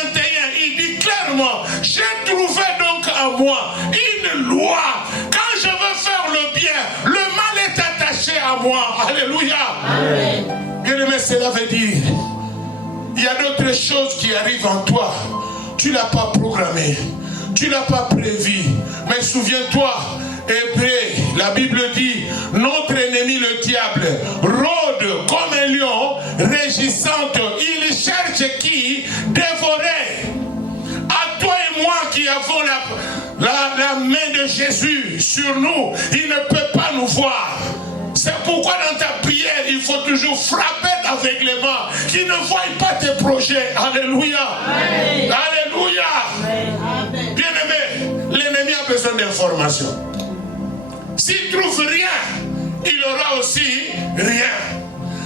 il dit clairement, j'ai trouvé donc à moi une loi. Quand je veux faire le bien, le mal est attaché à moi. Alléluia. Bien-aimé, cela veut dire, il y a d'autres choses qui arrivent en toi. Tu ne l'as pas programmé, tu ne l'as pas prévu. Mais souviens-toi, Hébreu, la Bible dit, notre ennemi le diable rôde comme un lion, régissante. Il cherche qui dévorer. À toi et moi qui avons la main de Jésus sur nous, il ne peut pas nous voir. C'est pourquoi dans ta prière, il faut toujours frapper aveuglément, qui ne voient pas tes projets. Alléluia. Amen. Alléluia. Amen. Bien-aimé, l'ennemi a besoin d'informations. S'il trouve rien, il aura aussi rien.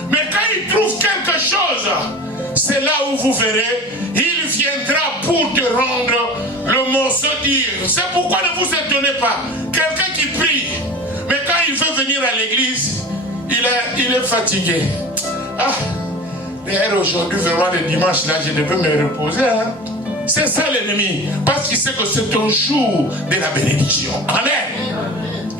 Mais quand il trouve quelque chose, c'est là où vous verrez, il viendra pour te rendre le morceau d'ire. C'est pourquoi ne vous étonnez pas. Quelqu'un qui prie, mais quand il veut venir à l'église, il est fatigué. D'ailleurs aujourd'hui, vraiment le dimanche, là, je devais me reposer. Hein? C'est ça l'ennemi. Parce qu'il sait que c'est un jour de la bénédiction. Amen.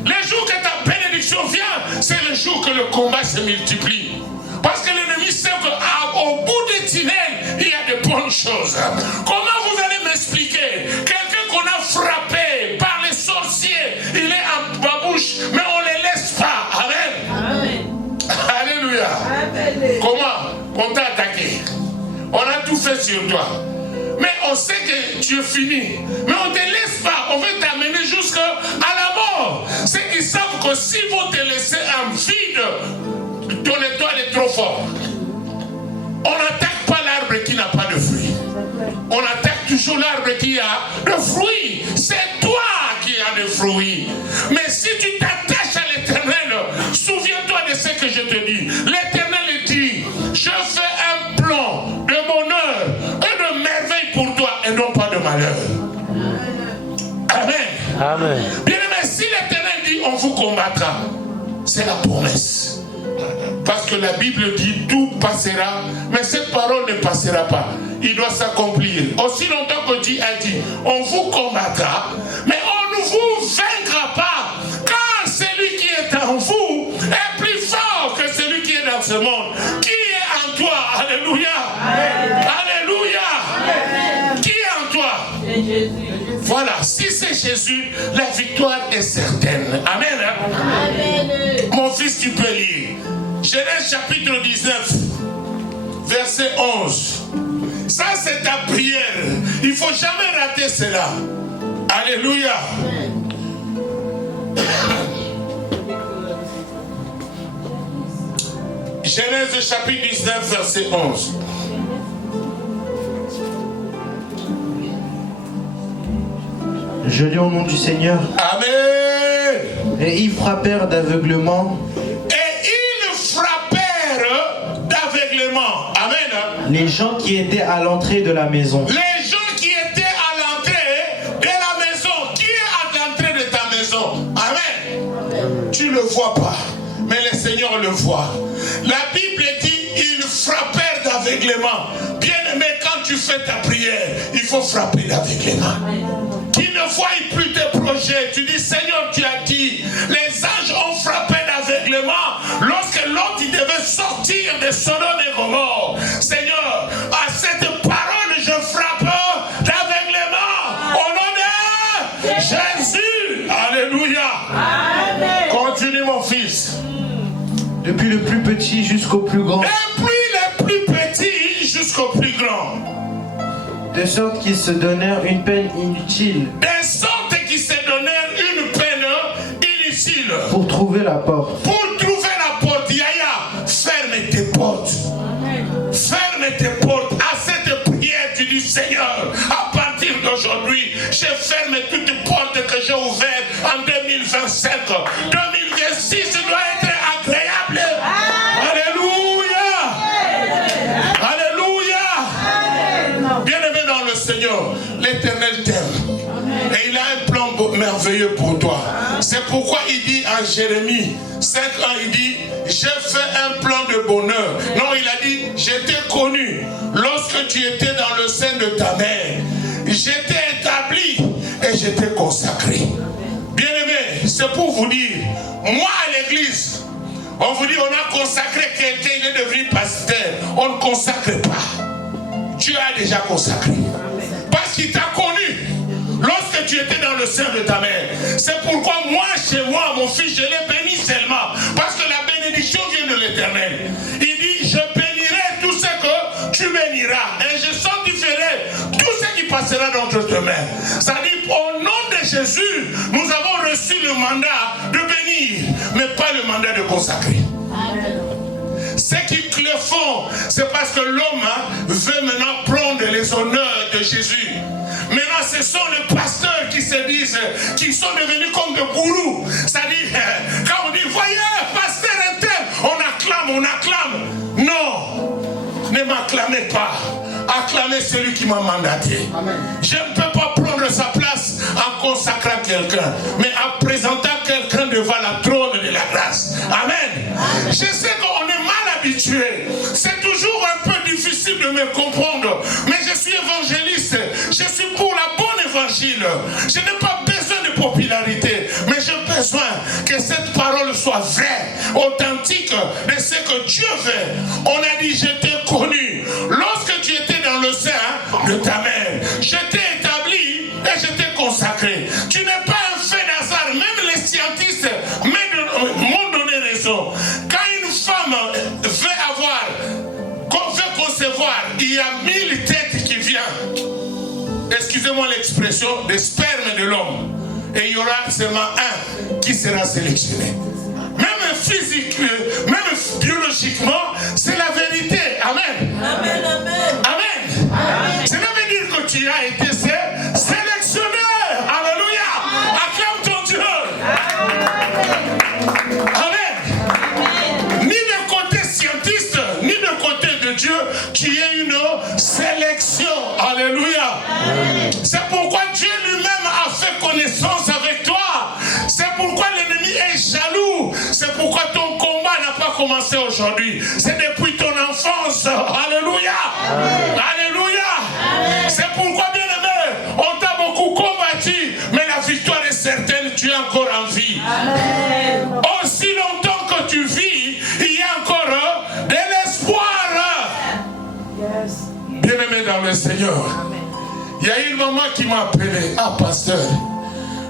Le jour que ta bénédiction vient, c'est le jour que le combat se multiplie. Parce que l'ennemi sait qu'au bout des tunnels, il y a de bonnes choses. Comment vous allez m'expliquer? Quelqu'un qu'on a frappé par les sorciers, il est en babouche, mais on ne les laisse pas. Amen. Amen. Alléluia. Amen. Comment? On t'a attaqué. On a tout fait sur toi. Mais on sait que tu es fini. Mais on ne te laisse pas. On veut t'amener jusqu'à la mort. C'est qu'ils savent que si vous te laissez un vide, ton étoile est trop forte. On n'attaque pas l'arbre qui n'a pas de fruits. On attaque toujours l'arbre qui a de fruits. C'est toi qui as des fruits. Mais si tu t'attaches à l'Éternel, souviens-toi de ce que je te dis. L'Éternel dit, je fais un plan de bonheur et de merveille pour toi et non pas de malheur. Amen. Amen. Bien aimé, si l'Éternel dit on vous combattra, c'est la promesse. Parce que la Bible dit tout passera, mais cette parole ne passera pas. Il doit s'accomplir. Aussi longtemps que Dieu a dit, on vous combattra, mais on ne vous vaincra pas. Car celui qui est en vous est plus fort que celui qui est dans ce monde. Qui est en toi? Alléluia. Alléluia. Qui est en toi? C'est Jésus. Voilà, si c'est Jésus, la victoire est certaine. Amen. Amen. Mon fils, tu peux lire. Genèse chapitre 19, verset 11. Ça, c'est ta prière. Il ne faut jamais rater cela. Alléluia. Genèse chapitre 19, verset 11. Je lis au nom du Seigneur. Amen. Et ils frappèrent d'aveuglement Et ils frappèrent d'aveuglement. Amen. les gens qui étaient à l'entrée de la maison. Les gens qui étaient à l'entrée de la maison. Qui est à l'entrée de ta maison? Amen. Tu ne le vois pas, mais le Seigneur le voit. La Bible dit, ils frappèrent d'aveuglement. Bien aimé, quand tu fais ta prière, il faut frapper d'aveuglement. Qui ne voient plus tes projets. Tu dis, Seigneur, tu as dit, les anges ont frappé d'aveuglement lorsque l'autre il devait sortir de Sodome et Gomorrhe. Seigneur, à cette parole, je frappe d'aveuglement au nom de Jésus. Alléluia. Amen. Continue, mon fils. Depuis le plus petit jusqu'au plus grand. Depuis le plus petit jusqu'au plus grand. De sorte qu'ils se donnèrent une peine inutile. De sorte qu'ils se donnèrent une peine inutile. Pour trouver la porte. Pour trouver la porte, Yaya, ferme tes portes. Ferme tes portes. À cette prière, tu dis, Seigneur, à partir d'aujourd'hui, je ferme toutes les portes que j'ai ouvertes en 2025. 2026 doit être agréable. Alléluia. Alléluia. Bien-aimé dans le Seigneur, l'Éternel t'aime. Et il a un plan merveilleux pour toi. C'est pourquoi il dit en Jérémie 5 ans, il dit, j'ai fait un plan de bonheur. Non, il a dit, je t'ai connu lorsque tu étais dans le sein de ta mère. Je t'ai établi et je t'ai consacré. Bien-aimé, c'est pour vous dire, moi à l'église, on vous dit, on a consacré quelqu'un, il est devenu pasteur. On ne consacre pas. Tu as déjà consacré. Parce qu'il t'a connu lorsque tu étais dans le sein de ta mère. C'est pourquoi moi, chez moi, mon fils, je l'ai béni seulement. Parce que la bénédiction vient de l'Éternel. Il dit, je bénirai tout ce que tu béniras. Et je sanctifierai tout ce qui passera dans tes mains. Ça dit, au nom de Jésus, nous avons reçu le mandat de bénir, mais pas le mandat de consacrer. Ceux qui le font, c'est parce que l'homme veut maintenant prendre les honneurs de Jésus. Maintenant, ce sont les pasteurs qui se disent, qui sont devenus comme des gourous. C'est-à-dire, quand on dit, voyez, pasteur interne, on acclame. Non, ne m'acclamez pas. Acclamez celui qui m'a mandaté. Amen. Je ne peux pas prendre sa place en consacrant quelqu'un, mais en présentant quelqu'un devant la trône de la grâce. Amen. Je sais qu'on est mal habitué. C'est toujours un peu difficile de me comprendre, mais je suis évangéliste. Je suis pour la bonne évangile. Je n'ai pas besoin de popularité, mais j'ai besoin que cette parole soit vraie, authentique de ce que Dieu veut. On a dit, je t'ai connu lorsque tu étais dans le sein de ta mère. Je t'ai établi et je t'ai consacré. Tu n'es pas un fait d'hasard. Même les scientifiques m'ont donné raison. Quand une femme veut concevoir, il y a 1000 têtes qui viennent. Excusez-moi l'expression, des spermes de l'homme. et il y aura seulement un qui sera sélectionné. Même physiquement, même biologiquement, c'est la vérité. Amen. Amen, amen. Amen. Amen. Cela veut dire que tu as été sélectionné. Alléluia. Acclame ton Dieu. Amen. Ni de côté scientiste, ni de côté de Dieu, tu es une sélection. Alléluia. C'est pourquoi Dieu lui-même a fait connaissance avec toi. C'est pourquoi l'ennemi est jaloux. C'est pourquoi ton combat n'a pas commencé aujourd'hui. C'est depuis ton enfance. Alléluia. Alléluia. C'est pourquoi, bien aimé, on t'a beaucoup combattu, mais la victoire est certaine, tu es encore en vie. Amen. Aussi longtemps que tu vis, il y a encore de l'espoir. Yes. Bien aimé dans le Seigneur. Il y a une maman qui m'a appelé. Ah, pasteur,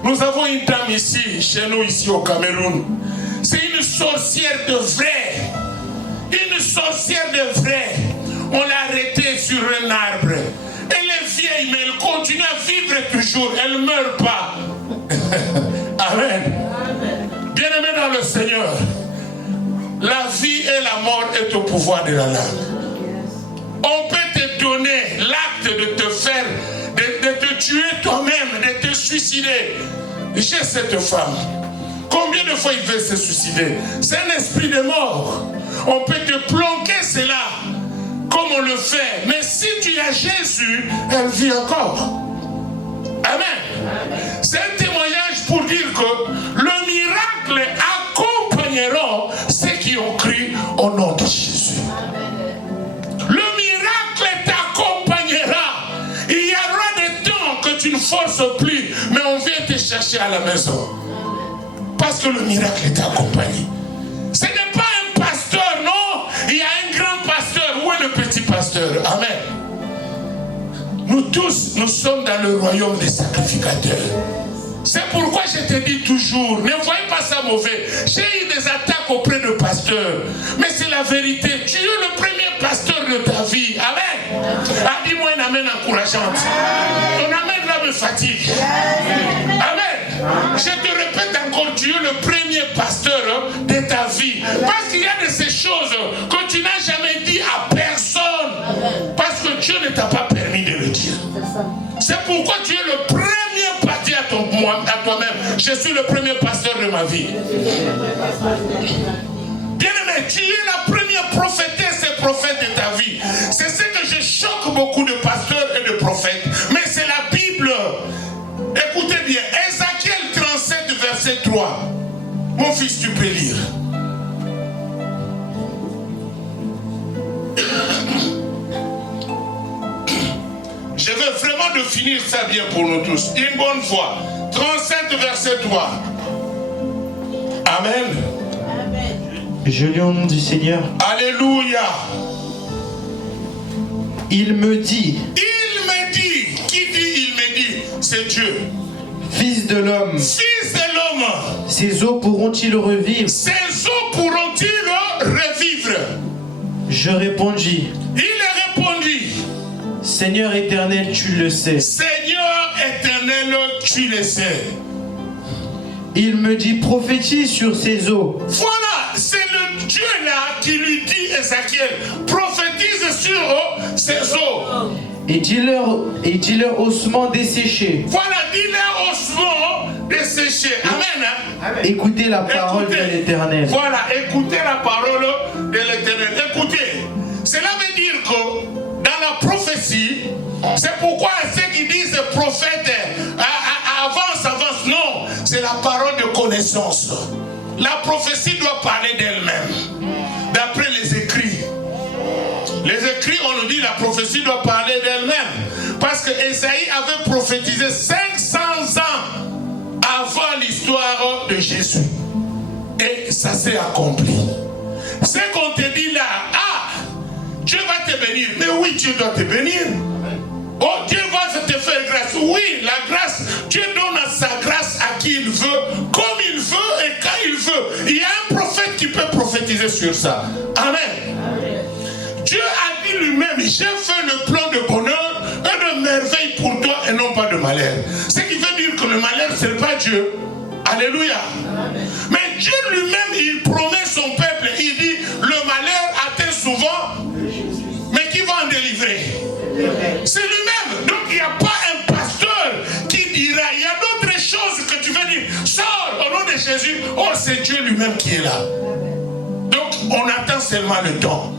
nous avons une dame ici, chez nous, ici au Cameroun. C'est une sorcière de vrai. Une sorcière de vrai. On l'a arrêtée sur un arbre. Elle est vieille, mais elle continue à vivre toujours. Elle ne meurt pas. Amen. Bien aimé dans le Seigneur, la vie et la mort est au pouvoir de la langue. On peut te donner l'acte de te faire, de te tuer toi-même, de te suicider. J'ai cette femme. Combien de fois il veut se suicider? C'est un esprit de mort. On peut te planquer cela comme on le fait. Mais si tu as Jésus, elle vit encore. Amen. C'est un témoignage pour dire que le miracle accompagnera ceux qui ont cru au nom de Jésus. Le miracle t'accompagnera. Il y aura des temps que tu ne forces plus, mais on vient te chercher à la maison. Parce que le miracle t'a accompagné. Ce n'est pas un pasteur, non. Il y a un grand pasteur. Où est le petit pasteur? Amen. Nous tous, nous sommes dans le royaume des sacrificateurs. C'est pourquoi je te dis toujours, ne voyez pas ça mauvais. J'ai eu des attaques auprès de pasteurs. Mais c'est la vérité. Tu es le premier pasteur de ta vie. Amen. Ah, dis-moi un amen encourageante. Ton amen là me fatigue. Amen. Je te répète encore, tu es le premier pasteur de ta vie. Parce qu'il y a de ces choses que tu n'as jamais dit à personne. Parce que Dieu ne t'a pas permis de le dire. C'est pourquoi tu es le premier parti à toi-même. Je suis le premier pasteur de ma vie. Bien-aimé, tu es la première prophétesse et prophète de ta vie. C'est ce que je choque beaucoup de pasteurs et de prophètes. Mais c'est la Bible. Écoutez bien, Ézéchiel 37, verset 3. Mon fils, tu peux lire. Je veux vraiment de finir ça bien pour nous tous. Une bonne fois. 37, verset 3. Amen. Amen. Je lis au nom du Seigneur. Alléluia. Il me dit. Il me dit. Qui dit il me dit? C'est Dieu. Fils de l'homme. Fils de l'homme. Ces eaux pourront-ils revivre? Ces eaux pourront-ils revivre? Je répondis. Il répondit. Seigneur éternel, tu le sais. Seigneur éternel, tu le sais. Il me dit, prophétise sur ces eaux. Voilà, c'est le Dieu là qui lui dit, Ézéchiel, prophétise sur ces eaux. Et dis-leur ossements desséchés. Voilà, dis-leur ossements desséchés. Amen. Hein? Écoutez la parole de l'Éternel. Voilà, écoutez la parole de l'Éternel. Écoutez, cela veut dire que dans la prophétie, c'est pourquoi ceux qui disent prophète, avance, non, c'est la parole de connaissance. La prophétie doit parler d'elle-même, d'après les écrits. Les écrits, on nous dit la prophétie doit parler d'elle-même. Parce que Ésaïe avait prophétisé 500 ans avant l'histoire de Jésus. Et ça s'est accompli. Ce qu'on te dit là, Dieu va te bénir. Mais oui, Dieu doit te bénir. Oh, Dieu va te faire grâce. Oui, la grâce, Dieu donne sa grâce à qui il veut, comme il veut et quand il veut. Il y a un prophète qui peut prophétiser sur ça. Amen. Dieu a dit lui-même, j'ai fait le plan de bonheur et de merveille pour toi et non pas de malheur. Ce qui veut dire que le malheur, ce n'est pas Dieu. Alléluia. Mais Dieu lui-même, il promet son peuple. Il dit, le malheur atteint souvent, mais qui va en délivrer? C'est lui-même. Donc il n'y a pas un pasteur qui dira, il y a d'autres choses que tu veux dire. Sors au nom de Jésus. Oh, c'est Dieu lui-même qui est là. Donc on attend seulement le temps.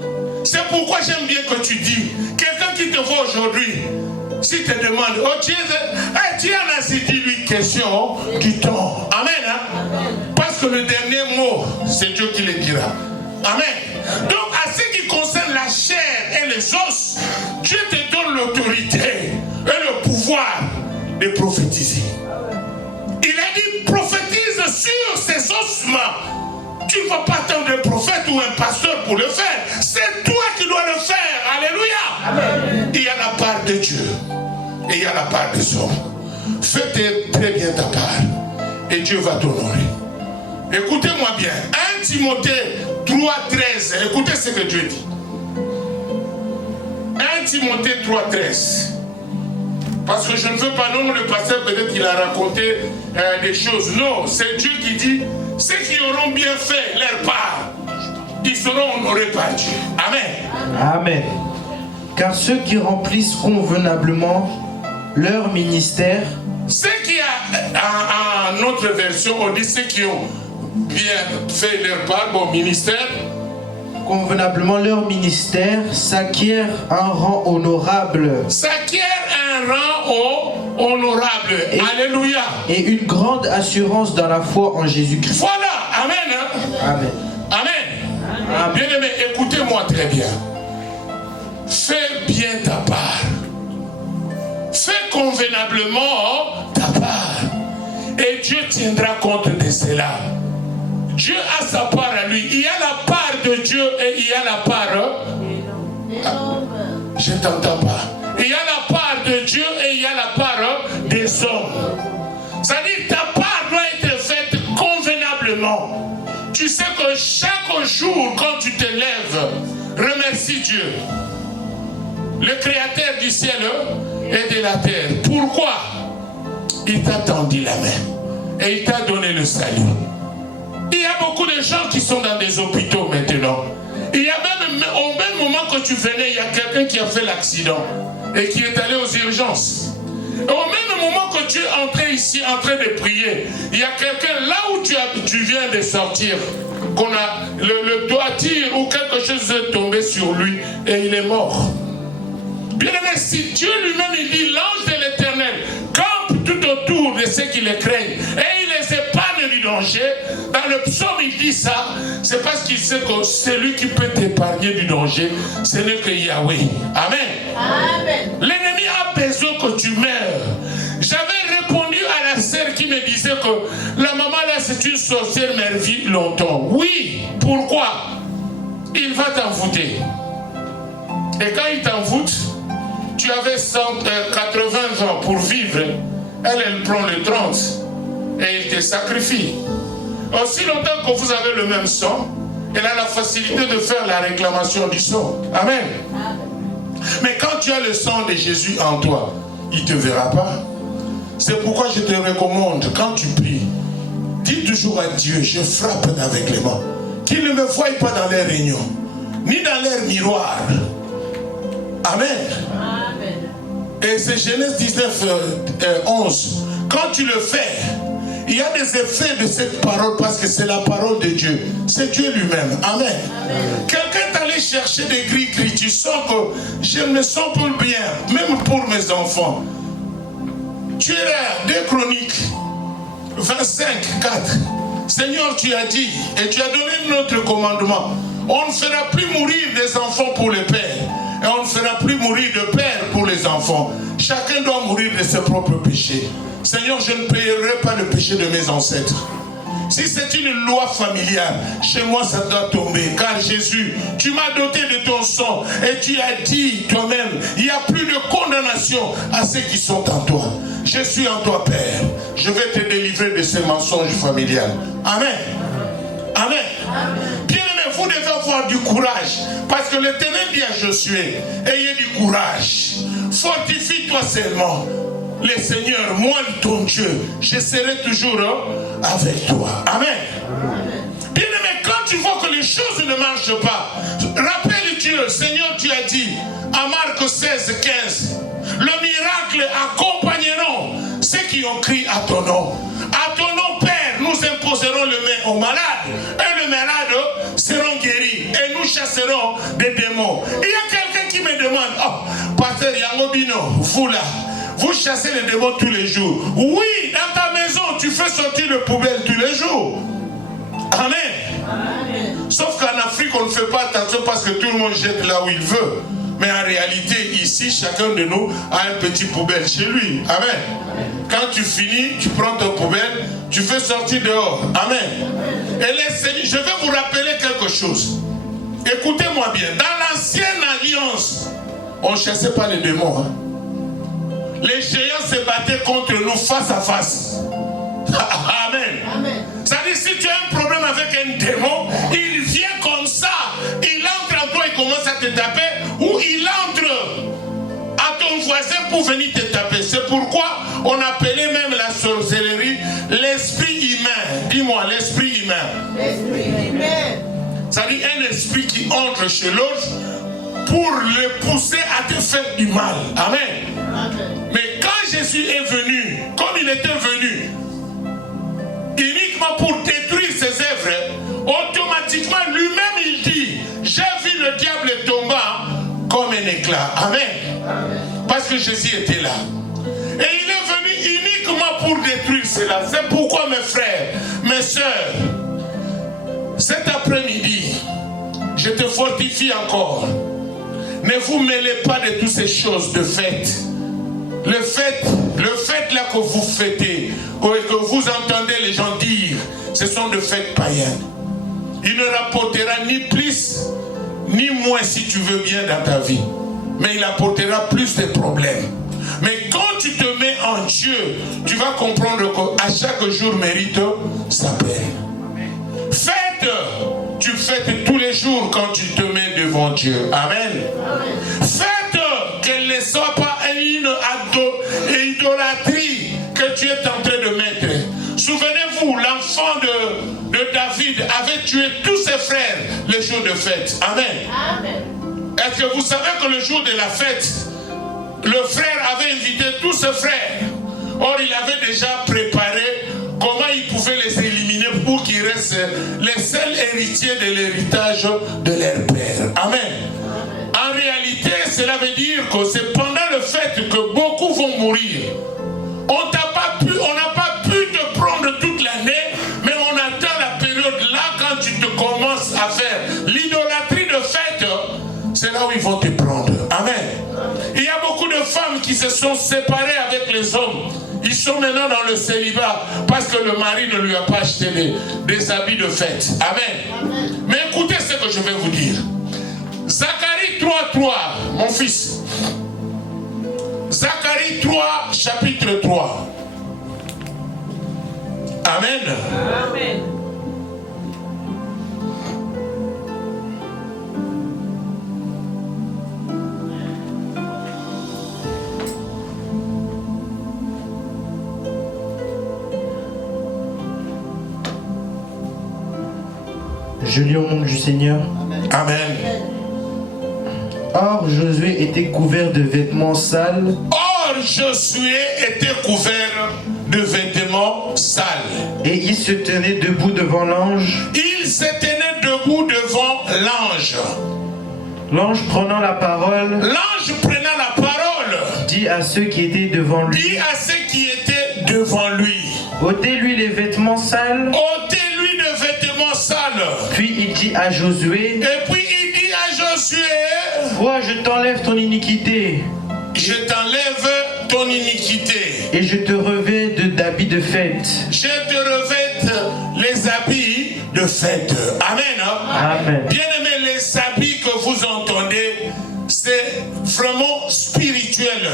C'est pourquoi j'aime bien que tu dis, quelqu'un qui te voit aujourd'hui, s'il te demande, oh Dieu, tu en as dit lui question du temps. Amen, hein? Parce que le dernier mot, c'est Dieu qui le dira. Amen. Donc à ce qui concerne la chair et les os, Dieu te donne l'autorité et le pouvoir de prophétiser. Il a dit, prophétise sur ces ossements. Tu ne vas pas attendre un prophète ou un pasteur pour le faire. C'est toi qui dois le faire. Alléluia. Amen. Il y a la part de Dieu et il y a la part des hommes. Fais très bien ta part et Dieu va t'honorer. Écoutez-moi bien. 1 Timothée 3,13. Écoutez ce que Dieu dit. 1 Timothée 3,13. Parce que je ne veux pas, non, le pasteur peut-être qu'il a raconté des choses. Non, c'est Dieu qui dit, ceux qui auront bien fait leur part, ils seront honorés par Dieu. Amen. Amen. Car ceux qui remplissent convenablement leur ministère, ceux qui, en notre version, on dit ceux qui ont bien fait leur part, bon ministère, convenablement leur ministère, s'acquièrent un rang honorable. S'acquièrent un rang honorable. Alléluia. Et une grande assurance dans la foi en Jésus-Christ. Voilà. Amen. Hein? Amen. Amen. Amen. Bien aimé, écoutez-moi très bien. Fais bien ta part. Fais convenablement ta part. Et Dieu tiendra compte de cela. Dieu a sa part à lui. Il y a la part de Dieu et il y a la part. Je ne t'entends pas. Il y a la part de Dieu et il y a la part des hommes. C'est-à-dire que ta part doit être faite convenablement. Tu sais que chaque jour, quand tu te lèves, remercie Dieu, le créateur du ciel et de la terre. Pourquoi? Il t'a tendu la main et il t'a donné le salut. Il y a beaucoup de gens qui sont dans des hôpitaux maintenant. Il y a même, au même moment que tu venais, il y a quelqu'un qui a fait l'accident et qui est allé aux urgences. Et au même moment que tu es entré ici en train de prier, il y a quelqu'un là où tu viens de sortir, qu'on a le toiture ou quelque chose est tombé sur lui et il est mort. Bien aimé, si Dieu lui-même il dit, l'ange de l'Éternel campe tout autour de ceux qui le craignent et il les épargne du danger, dans le psaume il dit ça, c'est parce qu'il sait que celui qui peut t'épargner du danger, ce n'est que Yahweh. Amen. Amen. L'ennemi a besoin que tu meurs. J'avais répondu à la sœur qui me disait que la maman là c'est une sorcière mais elle vit longtemps. Oui, pourquoi? Il va t'envoûter. Et quand il t'envoûte, tu avais 80 ans pour vivre. Elle prend les 30 et il te sacrifie. Aussi longtemps que vous avez le même sang, elle a la facilité de faire la réclamation du sang. Amen. Mais quand tu as le sang de Jésus en toi, il ne te verra pas. C'est pourquoi je te recommande, quand tu pries, dis toujours à Dieu, je frappe avec les mains, qu'il ne me voie pas dans les réunions, ni dans leur miroir. Amen. Amen. Et c'est Genèse 19, 11. Quand tu le fais, il y a des effets de cette parole parce que c'est la parole de Dieu. C'est Dieu lui-même. Amen. Amen. Quelqu'un t'allait chercher des gris-gris. Tu sens que je me sens pour le bien, même pour mes enfants. Tu es là, 2 Chroniques 25, 4. Seigneur, tu as dit et tu as donné notre commandement. On ne fera plus mourir des enfants pour les pères. Et on ne fera plus mourir de père pour les enfants. Chacun doit mourir de ses propres péchés. Seigneur, je ne payerai pas le péché de mes ancêtres. Si c'est une loi familiale, chez moi ça doit tomber. Car Jésus, tu m'as doté de ton sang. Et tu as dit toi-même, il n'y a plus de condamnation à ceux qui sont en toi. Je suis en toi, Père. Je vais te délivrer de ces mensonges familiales. Amen. Amen. Bien aimé, vous devez avoir du courage. Parce que l'Éternel dit à Josué, ayez du courage. Fortifie-toi seulement. le Seigneur, moi ton Dieu, je serai toujours avec toi. Amen. Bien-aimé, quand tu vois que les choses ne marchent pas, rappelle Dieu, Seigneur, tu as dit, à Marc 16, 15, le miracle accompagneront ceux qui ont crié à ton nom. À ton nom, Père, nous imposerons le main aux malades, et les malades seront guéris, et nous chasserons des démons. Il y a quelqu'un qui me demande, oh, pasteur Yangobino, vous là, vous chassez les démons tous les jours. Oui, dans ta maison, tu fais sortir le poubelle tous les jours. Amen. Amen. Sauf qu'en Afrique, on ne fait pas attention parce que tout le monde jette là où il veut. Mais en réalité, ici, chacun de nous a un petit poubelle chez lui. Amen. Quand tu finis, tu prends ton poubelle, tu fais sortir dehors. Amen. Et laissez-le, je vais vous rappeler quelque chose. Écoutez-moi bien. Dans l'ancienne alliance, on ne chassait pas les démons. Hein. Les géants se battaient contre nous face à face. Amen. Amen. C'est-à-dire, si tu as un problème avec un démon, il vient comme ça, il entre en toi, il commence à te taper, ou il entre à ton voisin pour venir te taper. C'est pourquoi on appelait même la sorcellerie l'esprit humain. Dis-moi, l'esprit humain. L'esprit humain. C'est-à-dire un esprit qui entre chez l'autre pour le pousser à te faire du mal. Amen. Amen. Mais quand Jésus est venu, comme il était venu, uniquement pour détruire ses œuvres, automatiquement lui-même il dit, j'ai vu le diable tomber comme un éclat. Amen. Amen. Parce que Jésus était là. Et il est venu uniquement pour détruire cela. C'est pourquoi mes frères, mes sœurs, cet après-midi, je te fortifie encore. Ne vous mêlez pas de toutes ces choses de fête. Le fait là que vous fêtez, et que vous entendez les gens dire, ce sont des fêtes païennes. Il ne rapportera ni plus, ni moins si tu veux bien dans ta vie. Mais il apportera plus de problèmes. Mais quand tu te mets en Dieu, tu vas comprendre qu'à chaque jour mérite sa paix. Fête, tu fêtes tous les jours quand tu te mets devant Dieu. Amen. Fête, qu'elle ne soit pas une idolâtrie que tu es en train de mettre. Souvenez-vous, l'enfant de David avait tué tous ses frères le jour de fête. Amen. Amen. Est-ce que vous savez que le jour de la fête, le frère avait invité tous ses frères. Or, il avait déjà préparé comment il pouvait les éliminer pour qu'ils restent les seuls héritiers de l'héritage de leur père. Amen. En réalité, cela veut dire que c'est pendant le fait que beaucoup vont mourir. On n'a pas pu te prendre toute l'année, mais on attend la période là quand tu te commences à faire l'idolâtrie de fête. C'est là où ils vont te prendre. Amen. Il y a beaucoup de femmes qui se sont séparées avec les hommes. Ils sont maintenant dans le célibat parce que le mari ne lui a pas acheté des habits de fête. Amen. Amen. Mais écoutez ce que je vais vous dire. Zacharie 3.3, mon fils. Zacharie 3, chapitre 3. Amen. Amen. Je lis au nom du Seigneur. Amen. Or, Josué était couvert de vêtements sales. Or, Josué était couvert de vêtements sales. Et il se tenait debout devant l'ange. Il se tenait debout devant l'ange. L'ange prenant la parole. L'ange prenant la parole. Dit à ceux qui étaient devant lui. Dit à ceux qui étaient devant lui. Ôtez-lui les vêtements sales. Ôtez-lui les vêtements sales. Puis il dit à Josué. Et puis il dit à Josué. Vois, je t'enlève ton iniquité. Je t'enlève ton iniquité. Et je te revêt d'habits de fête. Je te revêt les habits de fête. Amen. Amen. Bien-aimés, les habits que vous entendez, c'est vraiment spirituel.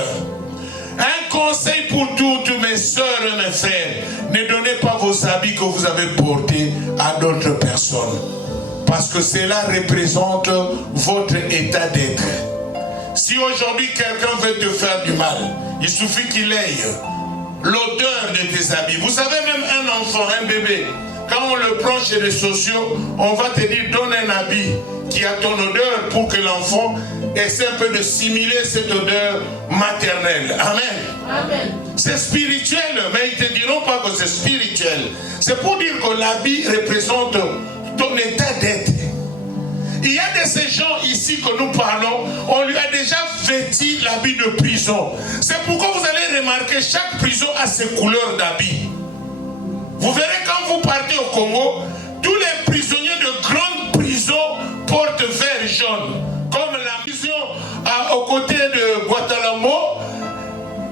Un conseil pour toutes mes soeurs et mes frères. Ne donnez pas vos habits que vous avez portés à d'autres personnes. Parce que cela représente votre état d'être. Si aujourd'hui quelqu'un veut te faire du mal, il suffit qu'il ait l'odeur de tes habits. Vous savez, même un enfant, un bébé, quand on le prend chez les sociaux, on va te dire donne un habit qui a ton odeur pour que l'enfant essaie un peu de simuler cette odeur maternelle. Amen. Amen. C'est spirituel, mais ils ne te diront pas que c'est spirituel. C'est pour dire que l'habit représente ton état d'être. Il y a de ces gens ici que nous parlons, on lui a déjà vêtu l'habit de prison. C'est pourquoi vous allez remarquer, chaque prison a ses couleurs d'habit. Vous verrez quand vous partez au Congo, tous les prisonniers de grandes prisons portent vert jaune. Comme la prison aux côtés de Guantanamo,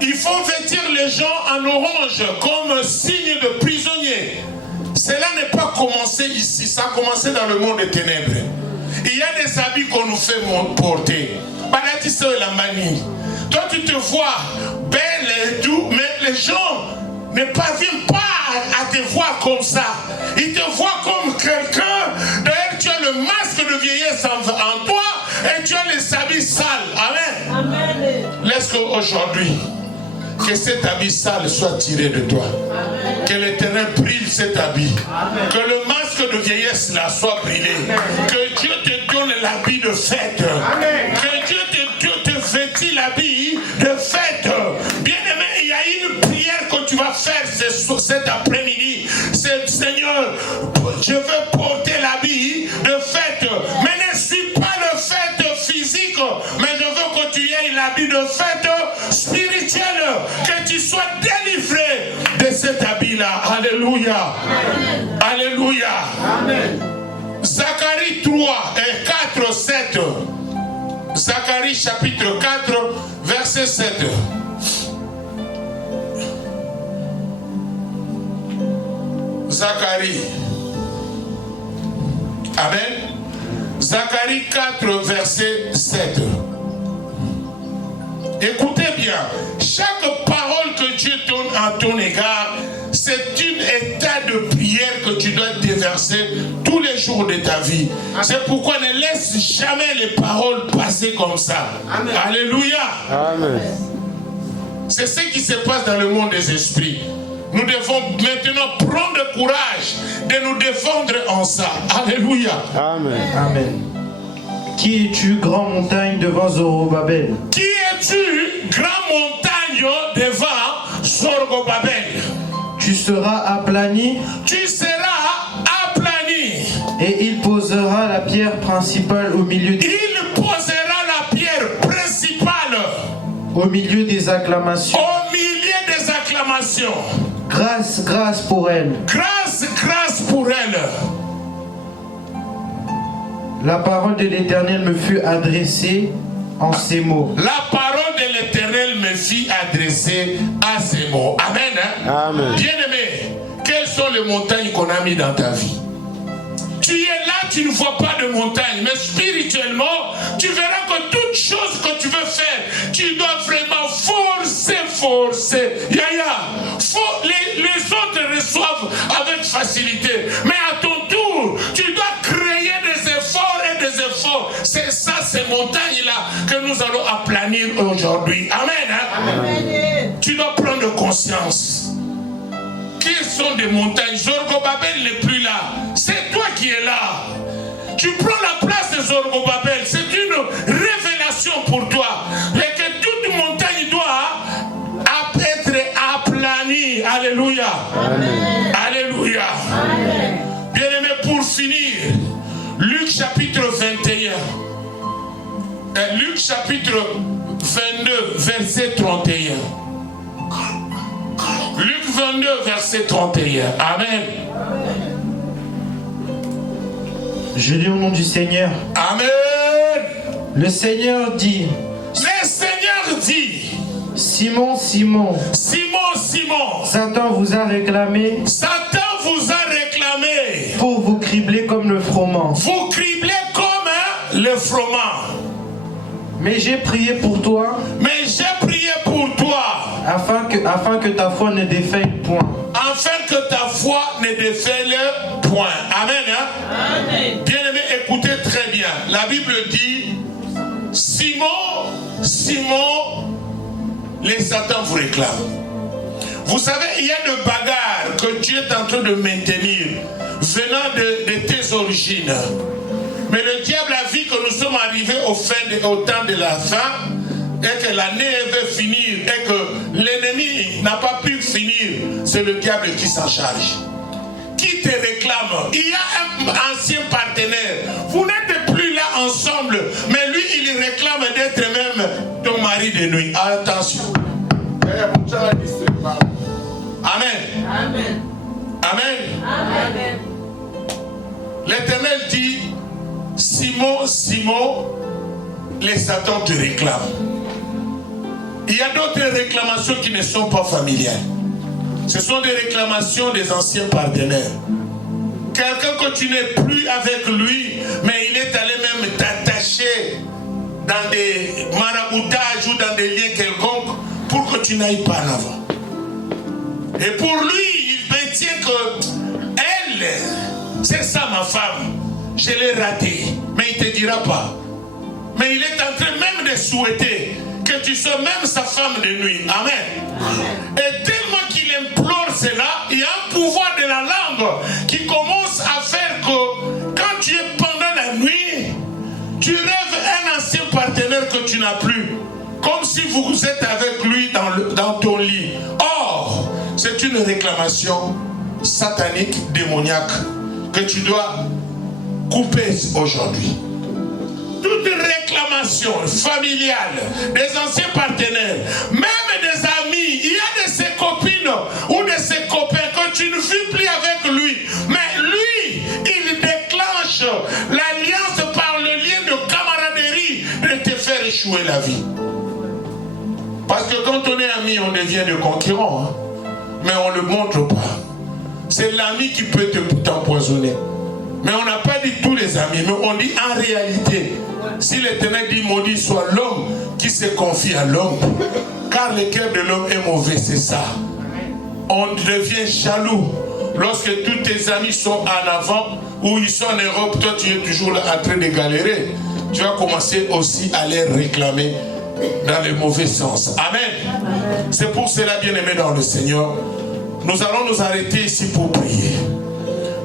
ils font vêtir les gens en orange comme signe de prisonnier. Cela n'est pas commencé ici, ça a commencé dans le monde des ténèbres. Il y a des habits qu'on nous fait porter. La manie. Toi tu te vois belle et tout, mais les gens ne parviennent pas à te voir comme ça. Ils te voient comme quelqu'un. D'ailleurs tu as le masque de vieillesse en toi et tu as les habits sales. Amen. Amen. Laisse qu'aujourd'hui, que cet habit sale soit tiré de toi. Amen. Que l'Éternel brille cet habit. Amen. Que le masque de vieillesse là soit brûlé. Amen. Que Dieu te donne l'habit de fête. Amen. Que Dieu te vêtit l'habit de fête. Bien-aimé, il y a une prière que tu vas faire cet après-midi. C'est Seigneur, je veux porter l'habit de fête. Mais ne suis pas le fête physique, mais je veux que tu aies l'habit de fête spirituelle. Que tu sois délivré de cet habit-là. Alléluia. Amen. Alléluia. Amen. Zacharie 3 et 4, 7. Zacharie chapitre 4, verset 7. Zacharie. Amen. Zacharie 4, verset 7. Écoutez bien, chaque parole que Dieu donne à ton égard, c'est un état de prière que tu dois déverser tous les jours de ta vie. C'est pourquoi ne laisse jamais les paroles passer comme ça. Amen. Alléluia. Amen. C'est ce qui se passe dans le monde des esprits. Nous devons maintenant prendre courage de nous défendre en ça. Alléluia. Amen. Amen. Qui es-tu, grande montagne devant Zorobabel? Qui es-tu, grande montagne devant Zorobabel? Tu seras aplani. Tu seras aplani. Et il posera la pierre principale au milieu des... Il posera la pierre principale au milieu des acclamations. Au milieu des acclamations. Grâce, grâce pour elle. Grâce, grâce pour elle. La parole de l'Éternel me fut adressée en ces mots. La parole de l'Éternel me fut adressée à ces mots. Amen. Hein? Amen. Bien-aimé, quelles sont les montagnes qu'on a mis dans ta vie? Tu es là, tu ne vois pas de montagne, mais spirituellement, tu verras que toute chose que tu veux faire, tu dois vraiment forcer. Les autres reçoivent avec facilité, mais à ton tour, tu dois créer des efforts et des efforts. C'est ça, ces montagnes-là, que nous allons aplanir aujourd'hui. Amen. Hein? Amen. Tu dois prendre conscience. Quelles sont des montagnes? Zorobabel n'est plus là. C'est toi qui es là. Tu prends la place de Zorobabel. C'est une révélation pour toi. Et que toute montagne doit être aplanie. Alléluia. Amen. Alléluia. Amen. Bien-aimé, pour finir, Luc chapitre 21. Luc chapitre 22, verset 31. Luc 22, verset 31. Amen. Je lis au nom du Seigneur. Amen. Le Seigneur dit. Le Seigneur dit. Simon, Simon. Simon, Simon. Satan vous a réclamé. Satan vous a réclamé. Pour vous cribler comme le froment. Vous criblez comme le froment. Mais j'ai prié pour toi. Mais j'ai prié pour toi. Afin que ta foi ne défaille point. Afin que ta foi ne défaille point. Amen. Hein? Amen. Bien-aimé, écoutez très bien. La Bible dit, Simon Simon, les Satans vous réclament. Vous savez, il y a des bagarres que Dieu est en train de maintenir venant de tes origines. Mais le diable a vu que nous sommes arrivés au temps de la fin et que l'année veut finir et que l'ennemi n'a pas pu finir. C'est le diable qui s'en charge. Qui te réclame? Il y a un ancien partenaire. Vous n'êtes plus là ensemble, mais lui, il réclame d'être même ton mari de nuit. Attention. Amen. Amen. Amen. Amen. L'Éternel dit, Simon, Simon, les Satans te réclament. Il y a d'autres réclamations qui ne sont pas familiales. Ce sont des réclamations des anciens partenaires. Quelqu'un que tu n'es plus avec lui, mais il est allé même t'attacher dans des maraboutages ou dans des liens quelconques pour que tu n'ailles pas en avant. Et pour lui, il maintient que elle, c'est ça ma femme, je l'ai ratée, mais il ne te dira pas. Mais il est en train même de souhaiter que tu sois même sa femme de nuit. Amen. Et tellement qu'il implore cela, il y a un pouvoir de la langue qui commence à faire que quand tu es pendant la nuit, tu rêves un ancien partenaire que tu n'as plus. Comme si vous êtes avec lui dans ton lit. Or, c'est une réclamation satanique, démoniaque, que tu dois couper aujourd'hui. Toute réclamation familiale des anciens partenaires, même des amis, il y a de ses copines ou de ses copains que tu ne vis plus avec lui, mais lui, il déclenche l'alliance par le lien de camaraderie de te faire échouer la vie. Parce que quand on est ami, on devient des concurrents, hein? Mais on ne le montre pas. C'est l'ami qui peut t'empoisonner. Mais on n'a pas dit tous les amis, mais on dit en réalité, si l'Éternel dit maudit soit l'homme qui se confie à l'homme, car le cœur de l'homme est mauvais, c'est ça. On devient jaloux lorsque tous tes amis sont en avant ou ils sont en Europe, toi tu es toujours là en train de galérer. Tu vas commencer aussi à les réclamer dans le mauvais sens. Amen. C'est pour cela, bien-aimés dans le Seigneur, nous allons nous arrêter ici pour prier.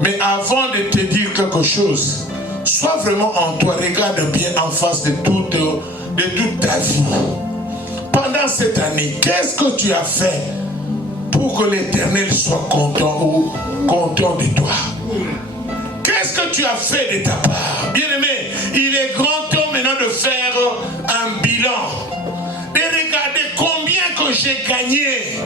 Mais avant de te dire quelque chose, sois vraiment en toi, regarde bien en face de toute ta vie. Pendant cette année, qu'est-ce que tu as fait pour que l'Éternel soit content ou content de toi? Qu'est-ce que tu as fait de ta part? Bien-aimé, il est grand temps maintenant de faire un bilan. De regarder combien que j'ai gagné,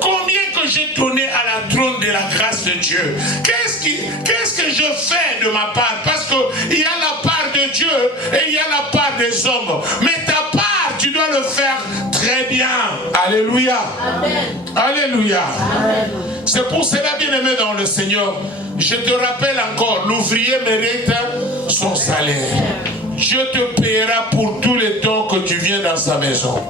combien que j'ai donné à la trône de la grâce de Dieu. Qu'est-ce que je fais de ma part? Parce qu'il y a la part de Dieu et il y a la part des hommes. Mais ta part, tu dois le faire très bien. Alléluia. Amen. Alléluia. Amen. C'est pour cela, bien-aimé dans le Seigneur, je te rappelle encore, l'ouvrier mérite son salaire. Dieu te paiera pour tout le temps que tu viens dans sa maison.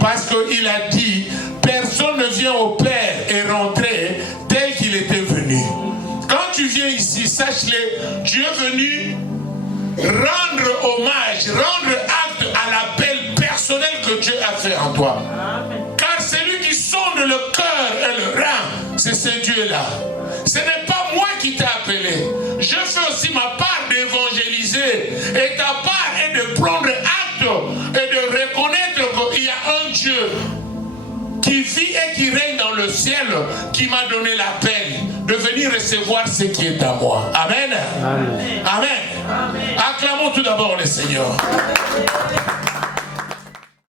Parce qu'il a dit, personne ne vient au Père et rentrer tel qu'il était venu. Quand tu viens ici, sache-le, Dieu est venu rendre hommage, rendre acte à l'appel personnel que Dieu a fait en toi. Car c'est lui qui sonde le cœur et le rein, c'est ce Dieu-là. Ce n'est pas moi qui t'ai appelé. Je fais aussi ma part d'évangéliser. Et ta part est de prendre acte et de reconnaître qu'il y a un Dieu qui vit et qui règne dans le ciel, qui m'a donné l'appel de venir recevoir ce qui est à moi. Amen. Amen. Amen. Acclamons tout d'abord le Seigneur.